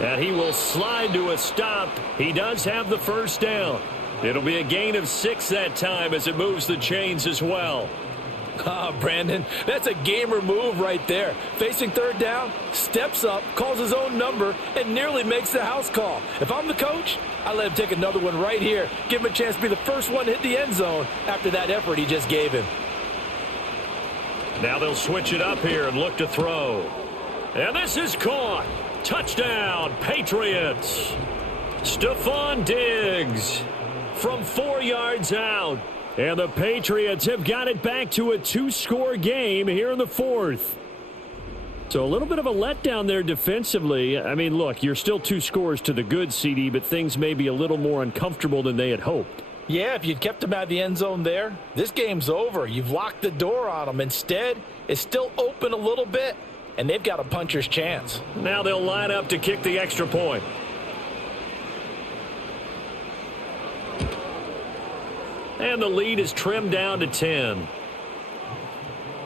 And he will slide to a stop. He does have the first down. It'll be a gain of 6 that time as it moves the chains as well. Brandon, that's a gamer move right there. Facing 3rd down, steps up, calls his own number, and nearly makes the house call. If I'm the coach, I let him take another one right here. Give him a chance to be the first one to hit the end zone after that effort he just gave him. Now they'll switch it up here and look to throw. And this is caught. Touchdown, Patriots. Stephon Diggs from 4 yards out. And the Patriots have got it back to a 2-score game here in the 4th. So a little bit of a letdown there defensively. I mean, look, you're still 2 scores to the good, CD, but things may be a little more uncomfortable than they had hoped. Yeah, if you'd kept them out of the end zone there, this game's over. You've locked the door on them. Instead, it's still open a little bit, and they've got a puncher's chance. Now they'll line up to kick the extra point. And the lead is trimmed down to 10.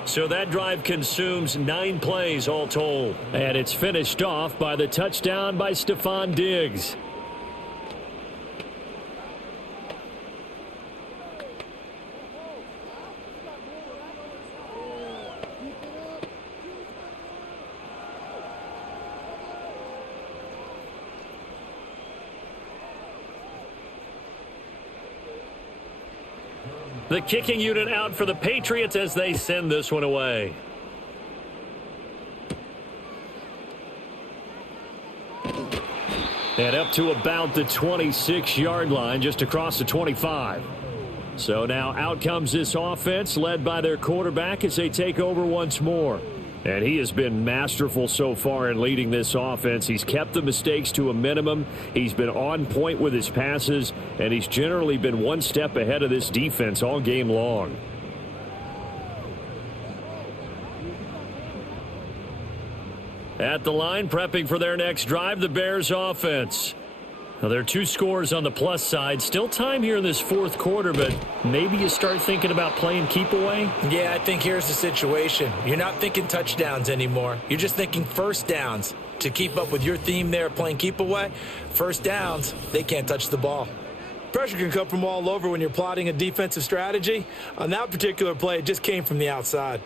So that drive consumes 9 plays all told. And it's finished off by the touchdown by Stephon Diggs. The kicking unit out for the Patriots as they send this one away. And up to about the 26-yard line, just across the 25. So now out comes this offense, led by their quarterback as they take over once more. And he has been masterful so far in leading this offense. He's kept the mistakes to a minimum. He's been on point with his passes, and he's generally been one step ahead of this defense all game long. At the line, prepping for their next drive, the Bears offense. Now, there are 2 scores on the plus side. Still time here in this 4th quarter, but maybe you start thinking about playing keep away? Yeah, I think here's the situation. You're not thinking touchdowns anymore. You're just thinking first downs. To keep up with your theme there, playing keep away, first downs, they can't touch the ball. Pressure can come from all over when you're plotting a defensive strategy. On that particular play, it just came from the outside.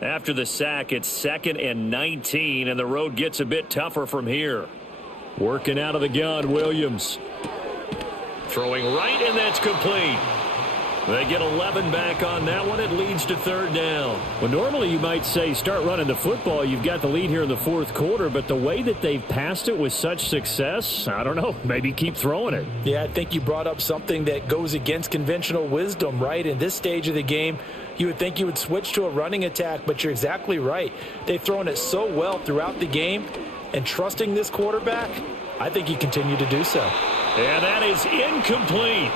After the sack, it's 2nd and 19, and the road gets a bit tougher from here. Working out of the gun, Williams. Throwing right, and that's complete. They get 11 back on that one. It leads to 3rd down. Well, normally you might say start running the football. You've got the lead here in the 4th quarter, but the way that they've passed it with such success, I don't know, maybe keep throwing it. Yeah, I think you brought up something that goes against conventional wisdom, right? In this stage of the game, you would think you would switch to a running attack, but you're exactly right. They've thrown it so well throughout the game, and trusting this quarterback, I think you continue to do so. And that is incomplete.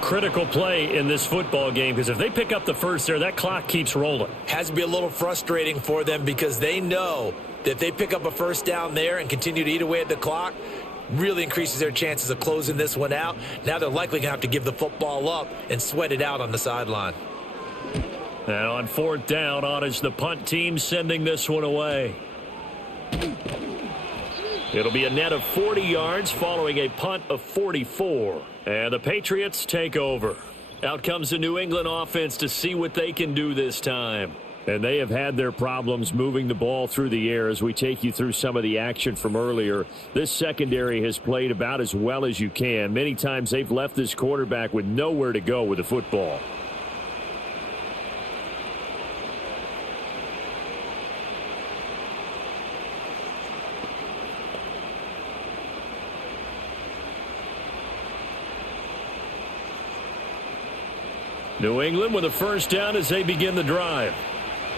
Critical play in this football game, because if they pick up the first there, that clock keeps rolling. Has to be a little frustrating for them because they know that if they pick up a first down there and continue to eat away at the clock, really increases their chances of closing this one out. Now they're likely going to have to give the football up and sweat it out on the sideline. And on 4th down, on is the punt team sending this one away. It'll be a net of 40 yards following a punt of 44. And the Patriots take over. Out comes the New England offense to see what they can do this time. And they have had their problems moving the ball through the air as we take you through some of the action from earlier. This secondary has played about as well as you can. Many times they've left this quarterback with nowhere to go with the football. New England with a first down as they begin the drive.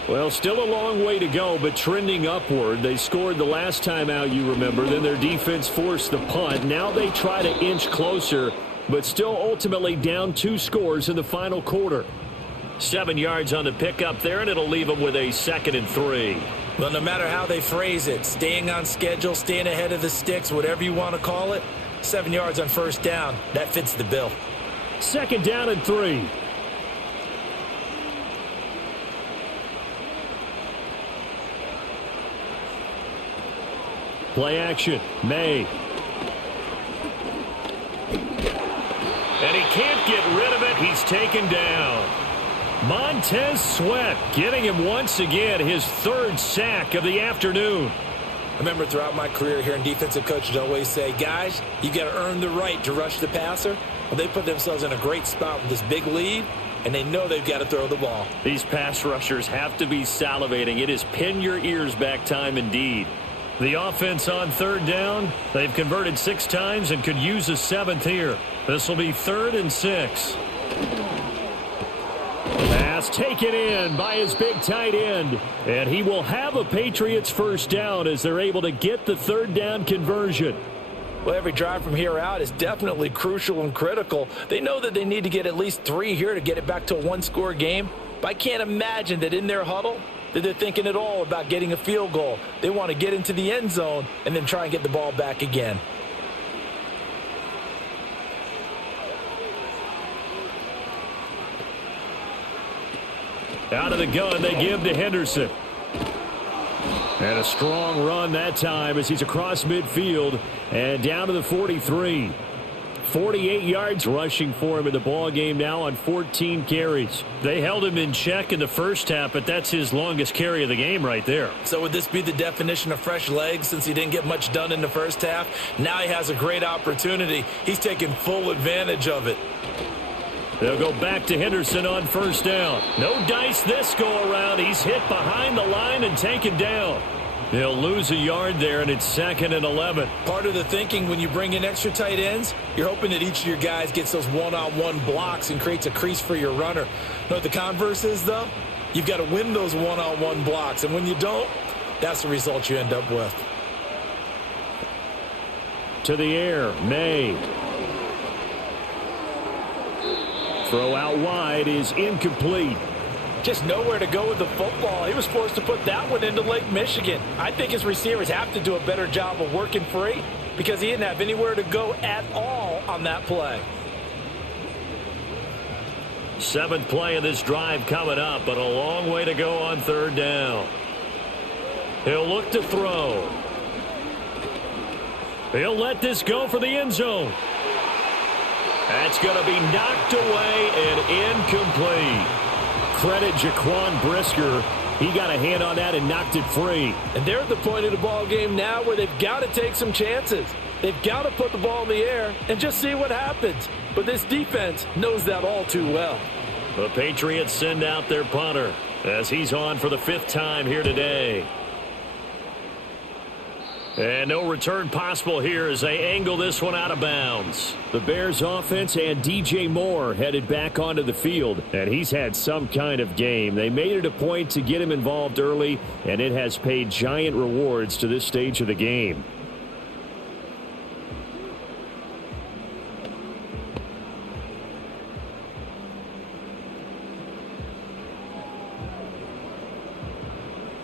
Well, still a long way to go, but trending upward. They scored the last time out, you remember. Then their defense forced the punt. Now they try to inch closer, but still ultimately down 2 scores in the final quarter. 7 yards on the pickup there, and it'll leave them with a 2nd and 3. Well, no matter how they phrase it, staying on schedule, staying ahead of the sticks, whatever you want to call it, 7 yards on first down, that fits the bill. 2nd down and 3. Play action. May. And he can't get rid of it. He's taken down. Montez Sweat getting him once again his 3rd sack of the afternoon. I remember throughout my career hearing defensive coaches always say, guys, you got to earn the right to rush the passer. Well, they put themselves in a great spot with this big lead, and they know they've got to throw the ball. These pass rushers have to be salivating. It is pin your ears back time indeed. The offense on 3rd down. They've converted 6 times and could use a 7th here. This will be 3rd and 6. Pass taken in by his big tight end. And he will have a Patriots first down as they're able to get the 3rd down conversion. Well, every drive from here out is definitely crucial and critical. They know that they need to get at least 3 here to get it back to a 1-score game. But I can't imagine that in their huddle that they're thinking at all about getting a field goal. They want to get into the end zone and then try and get the ball back again. Out of the gun, they give to Henderson. And a strong run that time as he's across midfield and down to the 43. 48 yards rushing for him in the ball game now on 14 carries. They held him in check in the first half, but that's his longest carry of the game right there. So would this be the definition of fresh legs since he didn't get much done in the first half? Now he has a great opportunity. He's taking full advantage of it. They'll go back to Henderson on first down. No dice this go around. He's hit behind the line and taken down. They'll lose a yard there, and it's 2nd and 11. Part of the thinking when you bring in extra tight ends, you're hoping that each of your guys gets those one-on-one blocks and creates a crease for your runner. Know what the converse is, though? You've got to win those one-on-one blocks, and when you don't, that's the result you end up with. To the air, May. Throw out wide is incomplete. Just nowhere to go with the football. He was forced to put that one into Lake Michigan. I think his receivers have to do a better job of working free because he didn't have anywhere to go at all on that play. 7th play of this drive coming up, but a long way to go on 3rd down. He'll look to throw. He'll let this go for the end zone. That's going to be knocked away and incomplete. Credit Jaquan Brisker. He got a hand on that and knocked it free. And they're at the point of the ball game now where they've got to take some chances. They've got to put the ball in the air and just see what happens. But this defense knows that all too well. The Patriots send out their punter as he's on for the 5th time here today. And no return possible here as they angle this one out of bounds. The Bears offense and DJ Moore headed back onto the field, and he's had some kind of game. They made it a point to get him involved early, and it has paid giant rewards to this stage of the game.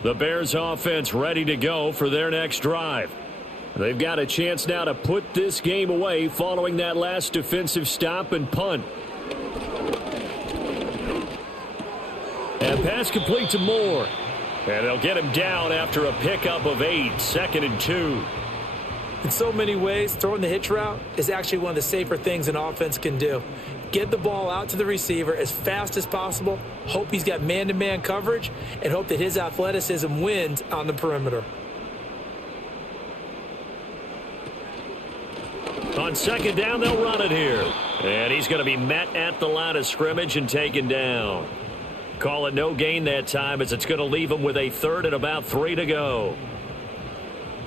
The Bears offense ready to go for their next drive. They've got a chance now to put this game away following that last defensive stop and punt. And pass complete to Moore. And they'll get him down after a pickup of 8, 2nd and 2. In so many ways, throwing the hitch route is actually one of the safer things an offense can do. Get the ball out to the receiver as fast as possible, hope he's got man-to-man coverage, and hope that his athleticism wins on the perimeter. On 2nd down, they'll run it here. And he's going to be met at the line of scrimmage and taken down. Call it no gain that time as it's going to leave him with a 3rd and about 3 to go.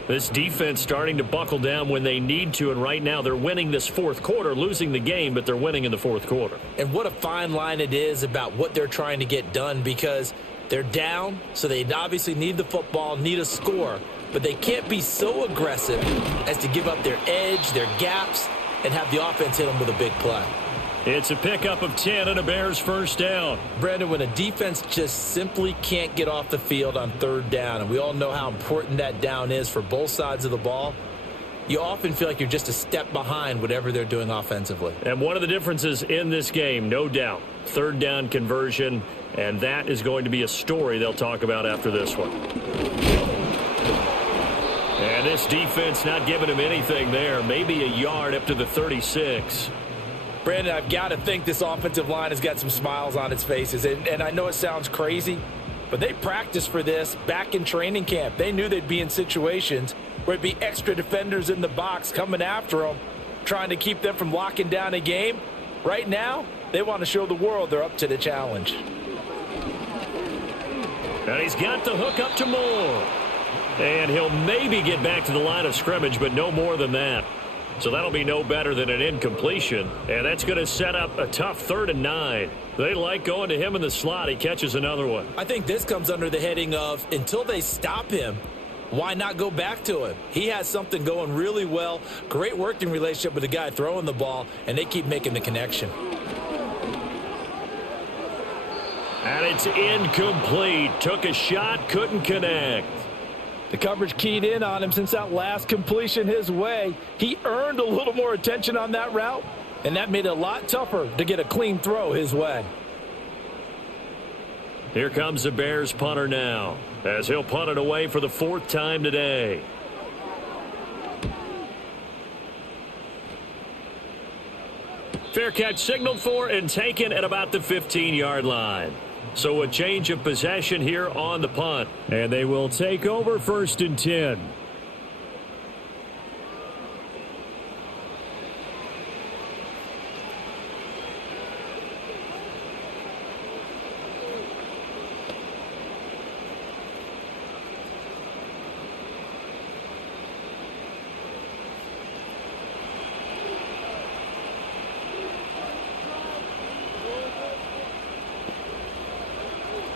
This defense starting to buckle down when they need to, and right now they're winning this 4th quarter, losing the game, but they're winning in the 4th quarter. And what a fine line it is about what they're trying to get done, because They're down, so they obviously need the football, need a score, but they can't be so aggressive as to give up their edge, their gaps, and have the offense hit them with a big play. It's a pickup of 10 and a Bears first down. Brandon, when a defense just simply can't get off the field on third down, and we all know how important that down is for both sides of the ball, you often feel like you're just a step behind whatever they're doing offensively. And one of the differences in this game, no doubt, third down conversion, and that is going to be a story they'll talk about after this one. And this defense not giving him anything there, maybe a yard up to the 36. Brandon, I've got to think this offensive line has got some smiles on its faces, and I know it sounds crazy, but they practiced for this back in training camp. They knew they'd be in situations where it'd be extra defenders in the box coming after them, trying to keep them from locking down a game. Right now, they want to show the world they're up to the challenge. And he's got the hook up to Moore. And he'll maybe get back to the line of scrimmage, but no more than that. So that'll be no better than an incompletion. And that's going to set up a tough 3rd and 9. They like going to him in the slot. He catches another one. I think this comes under the heading of until they stop him, why not go back to him? He has something going really well. Great working relationship with the guy throwing the ball, and they keep making the connection. And it's incomplete. Took a shot, couldn't connect. The coverage keyed in on him since that last completion his way. He earned a little more attention on that route, and that made it a lot tougher to get a clean throw his way. Here comes the Bears punter now, as he'll punt it away for the 4th time today. Fair catch signaled for and taken at about the 15-yard line. So a change of possession here on the punt. And they will take over 1st and 10.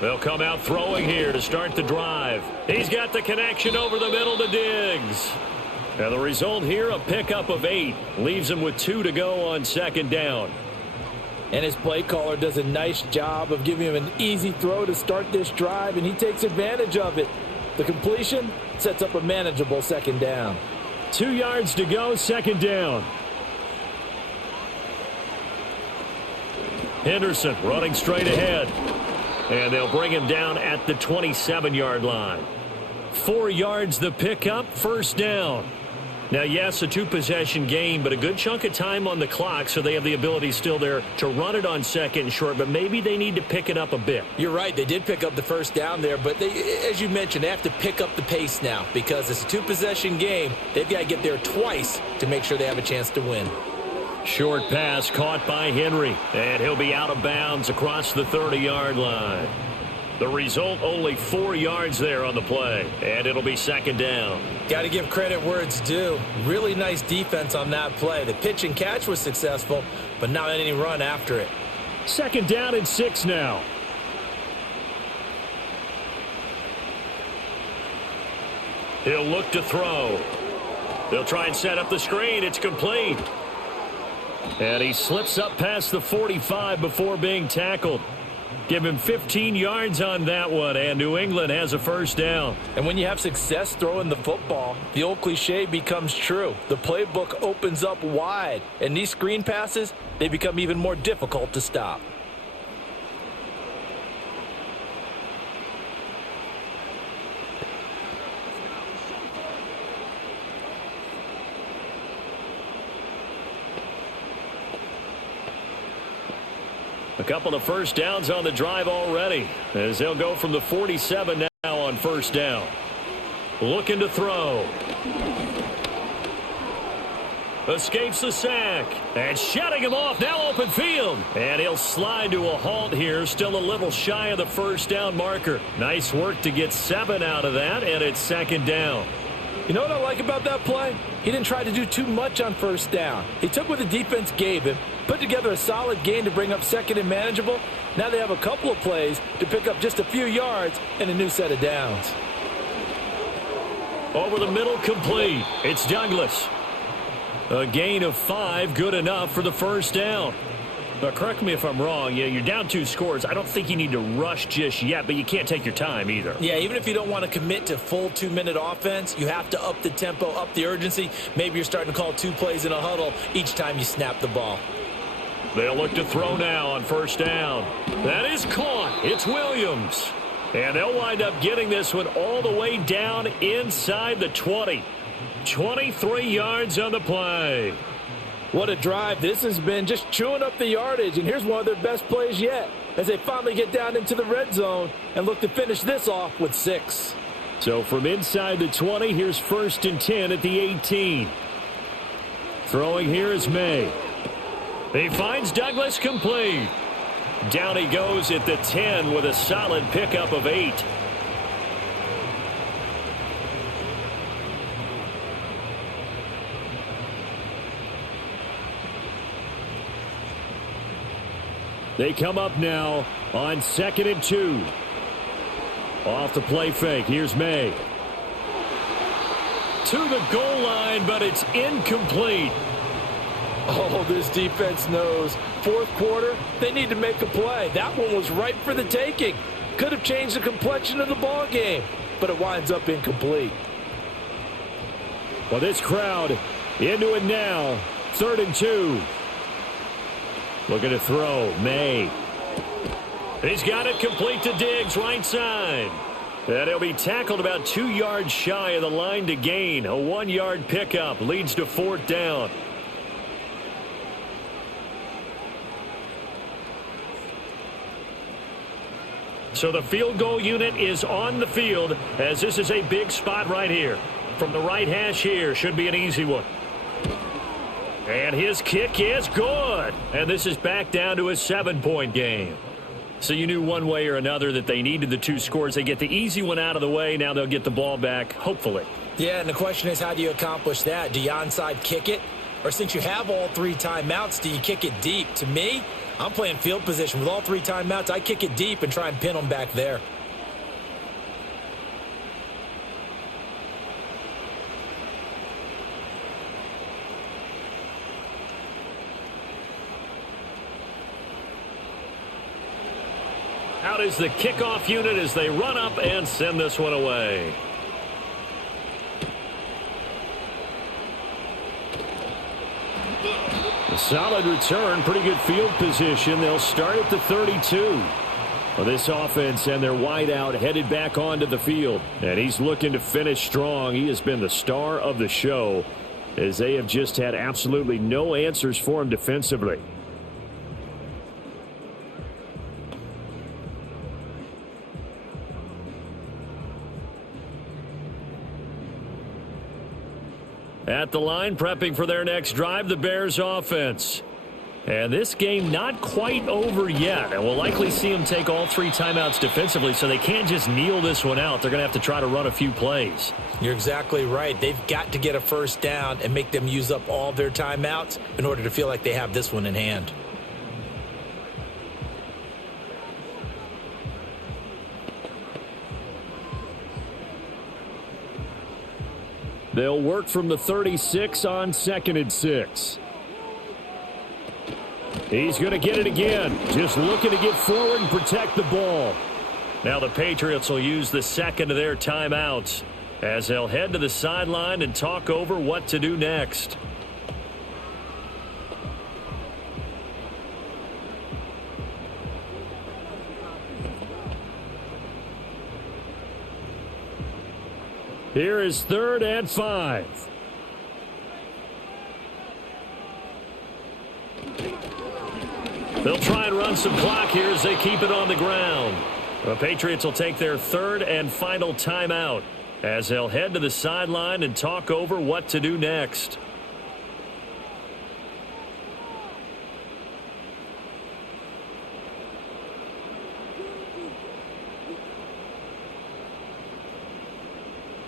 They'll come out throwing here to start the drive. He's got the connection over the middle to Diggs. And the result here, a pickup of 8. Leaves him with 2 to go on 2nd down. And his play caller does a nice job of giving him an easy throw to start this drive, and he takes advantage of it. The completion sets up a manageable 2nd down. 2 yards to go, 2nd down. Henderson running straight ahead. And they'll bring him down at the 27-yard line. 4 yards the pickup, 1st down. Now, yes, a 2-possession game, but a good chunk of time on the clock, so they have the ability still there to run it on 2nd and short, but maybe they need to pick it up a bit. You're right. They did pick up the 1st down there, but as you mentioned, they have to pick up the pace now because it's a 2-possession game. They've got to get there twice to make sure they have a chance to win. Short pass caught by Henry, and he'll be out of bounds across the 30-yard line. The result, only 4 yards there on the play, and it'll be 2nd down. Got to give credit where it's due. Really nice defense on that play. The pitch and catch was successful, but not any run after it. 2nd down and 6 now. He'll look to throw. They'll try and set up the screen. It's complete. And he slips up past the 45 before being tackled. Give him 15 yards on that one, and New England has a 1st down. And when you have success throwing the football, the old cliche becomes true. The playbook opens up wide, and these screen passes, they become even more difficult to stop. A couple of 1st downs on the drive already, as they'll go from the 47 now on 1st down. Looking to throw. Escapes the sack. And shutting him off, now open field. And he'll slide to a halt here, still a little shy of the 1st down marker. Nice work to get 7 out of that, and it's 2nd down. You know what I like about that play? He didn't try to do too much on first down. He took what the defense gave him, put together a solid gain to bring up second and manageable. Now they have a couple of plays to pick up just a few yards and a new set of downs. Over the middle, complete. It's Douglas. A gain of 5, good enough for the first down. Correct me if I'm wrong. Yeah, you're down 2 scores. I don't think you need to rush just yet, but you can't take your time either. Yeah, even if you don't want to commit to full 2-minute offense, you have to up the tempo, up the urgency. Maybe you're starting to call 2 plays in a huddle each time you snap the ball. They'll look to throw now on first down. That is caught. It's Williams. And they'll wind up getting this one all the way down inside the 20. 23 yards on the play. What a drive this has been, just chewing up the yardage. And here's one of their best plays yet as they finally get down into the red zone and look to finish this off with 6. So from inside the 20, here's 1st and 10 at the 18. Throwing here is May. He finds Douglas, complete. Down he goes at the 10 with a solid pickup of 8. They come up now on 2nd and 2. Off the play fake. Here's May. To the goal line, but it's incomplete. Oh, this defense knows. 4th quarter, they need to make a play. That one was ripe for the taking. Could have changed the complexion of the ball game, but it winds up incomplete. Well, this crowd into it now. 3rd and 2. Looking to throw. May. He's got it complete to Diggs, right side. And he'll be tackled about 2 yards shy of the line to gain. A 1-yard pickup leads to 4th down. So the field goal unit is on the field as this is a big spot right here. From the right hash here, should be an easy one. And his kick is good. And this is back down to a 7-point game. So you knew one way or another that they needed the 2 scores. They get the easy one out of the way. Now they'll get the ball back, hopefully. Yeah, and the question is, how do you accomplish that? Do you onside kick it? Or since you have all 3 timeouts, do you kick it deep? To me, I'm playing field position. With all 3 timeouts, I kick it deep and try and pin them back there. Out is the kickoff unit as they run up and send this one away. A solid return, pretty good field position. They'll start at the 32. Well, this offense and their wideout headed back onto the field. And he's looking to finish strong. He has been the star of the show as they have just had absolutely no answers for him defensively. At the line, prepping for their next drive, the Bears offense. And this game not quite over yet. And we'll likely see them take all 3 timeouts defensively, so they can't just kneel this one out. They're going to have to try to run a few plays. You're exactly right. They've got to get a first down and make them use up all their timeouts in order to feel like they have this one in hand. They'll work from the 36 on 2nd and 6. He's going to get it again. Just looking to get forward and protect the ball. Now the Patriots will use the second of their timeouts as they'll head to the sideline and talk over what to do next. Here is 3rd and 5. They'll try and run some clock here as they keep it on the ground. The Patriots will take their 3rd and final timeout as they'll head to the sideline and talk over what to do next.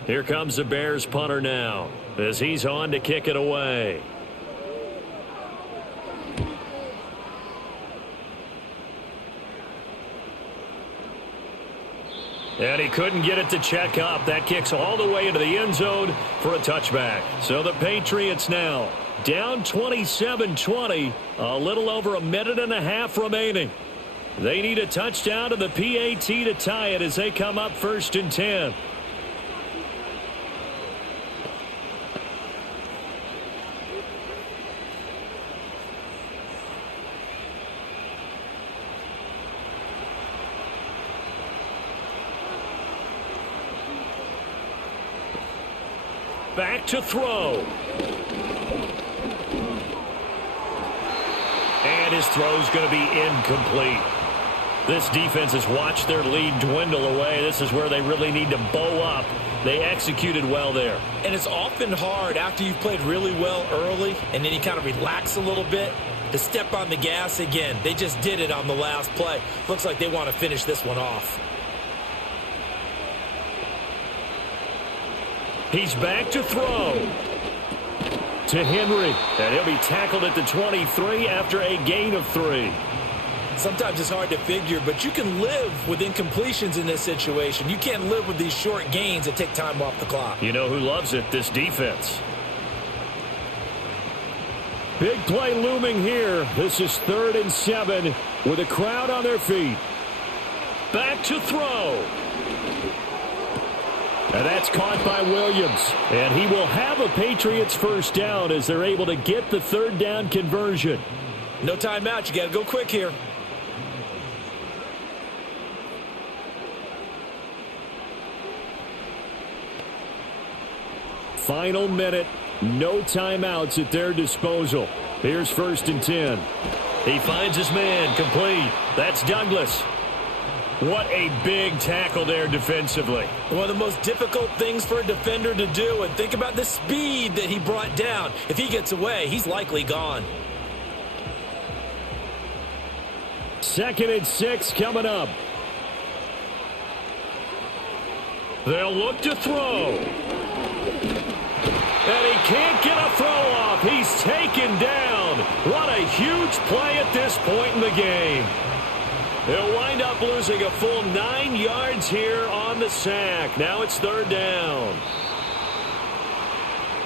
Here comes the Bears punter now as he's on to kick it away. And he couldn't get it to check up. That kicks all the way into the end zone for a touchback. So the Patriots now down 27-20, a little over a minute and a half remaining. They need a touchdown to the PAT to tie it as they come up 1st and 10. Back to throw. And his throw's going to be incomplete. This defense has watched their lead dwindle away. This is where they really need to bow up. They executed well there. And it's often hard after you've played really well early and then you kind of relax a little bit to step on the gas again. They just did it on the last play. Looks like they want to finish this one off. He's back to throw to Henry, and he'll be tackled at the 23 after a gain of 3. Sometimes it's hard to figure, but you can live with incompletions in this situation. You can't live with these short gains that take time off the clock. You know who loves it? This defense. Big play looming here. This is 3rd and 7 with a crowd on their feet. Back to throw. And that's caught by Williams. And he will have a Patriots first down as they're able to get the 3rd down conversion. No timeout. You got to go quick here. Final minute. No timeouts at their disposal. Here's 1st and 10. He finds his man complete. That's Douglas. What a big tackle there defensively. One of the most difficult things for a defender to do, and think about the speed that he brought down. If he gets away, he's likely gone. 2nd and 6 coming up. They'll look to throw. And he can't get a throw off. He's taken down. What a huge play at this point in the game. They'll wind up losing a full 9 yards here on the sack. Now it's 3rd down.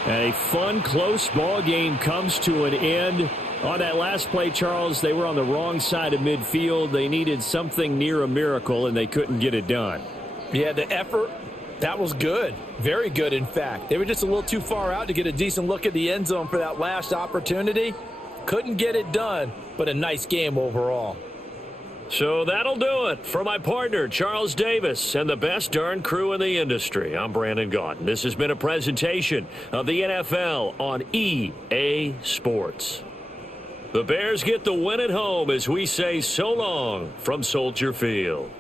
A fun, close ball game comes to an end. On that last play, Charles, they were on the wrong side of midfield. They needed something near a miracle, and they couldn't get it done. Yeah, the effort, that was good. Very good, in fact. They were just a little too far out to get a decent look at the end zone for that last opportunity. Couldn't get it done, but a nice game overall. So that'll do it for my partner, Charles Davis, and the best darn crew in the industry. I'm Brandon Gaudin. This has been a presentation of the NFL on EA Sports. The Bears get the win at home as we say so long from Soldier Field.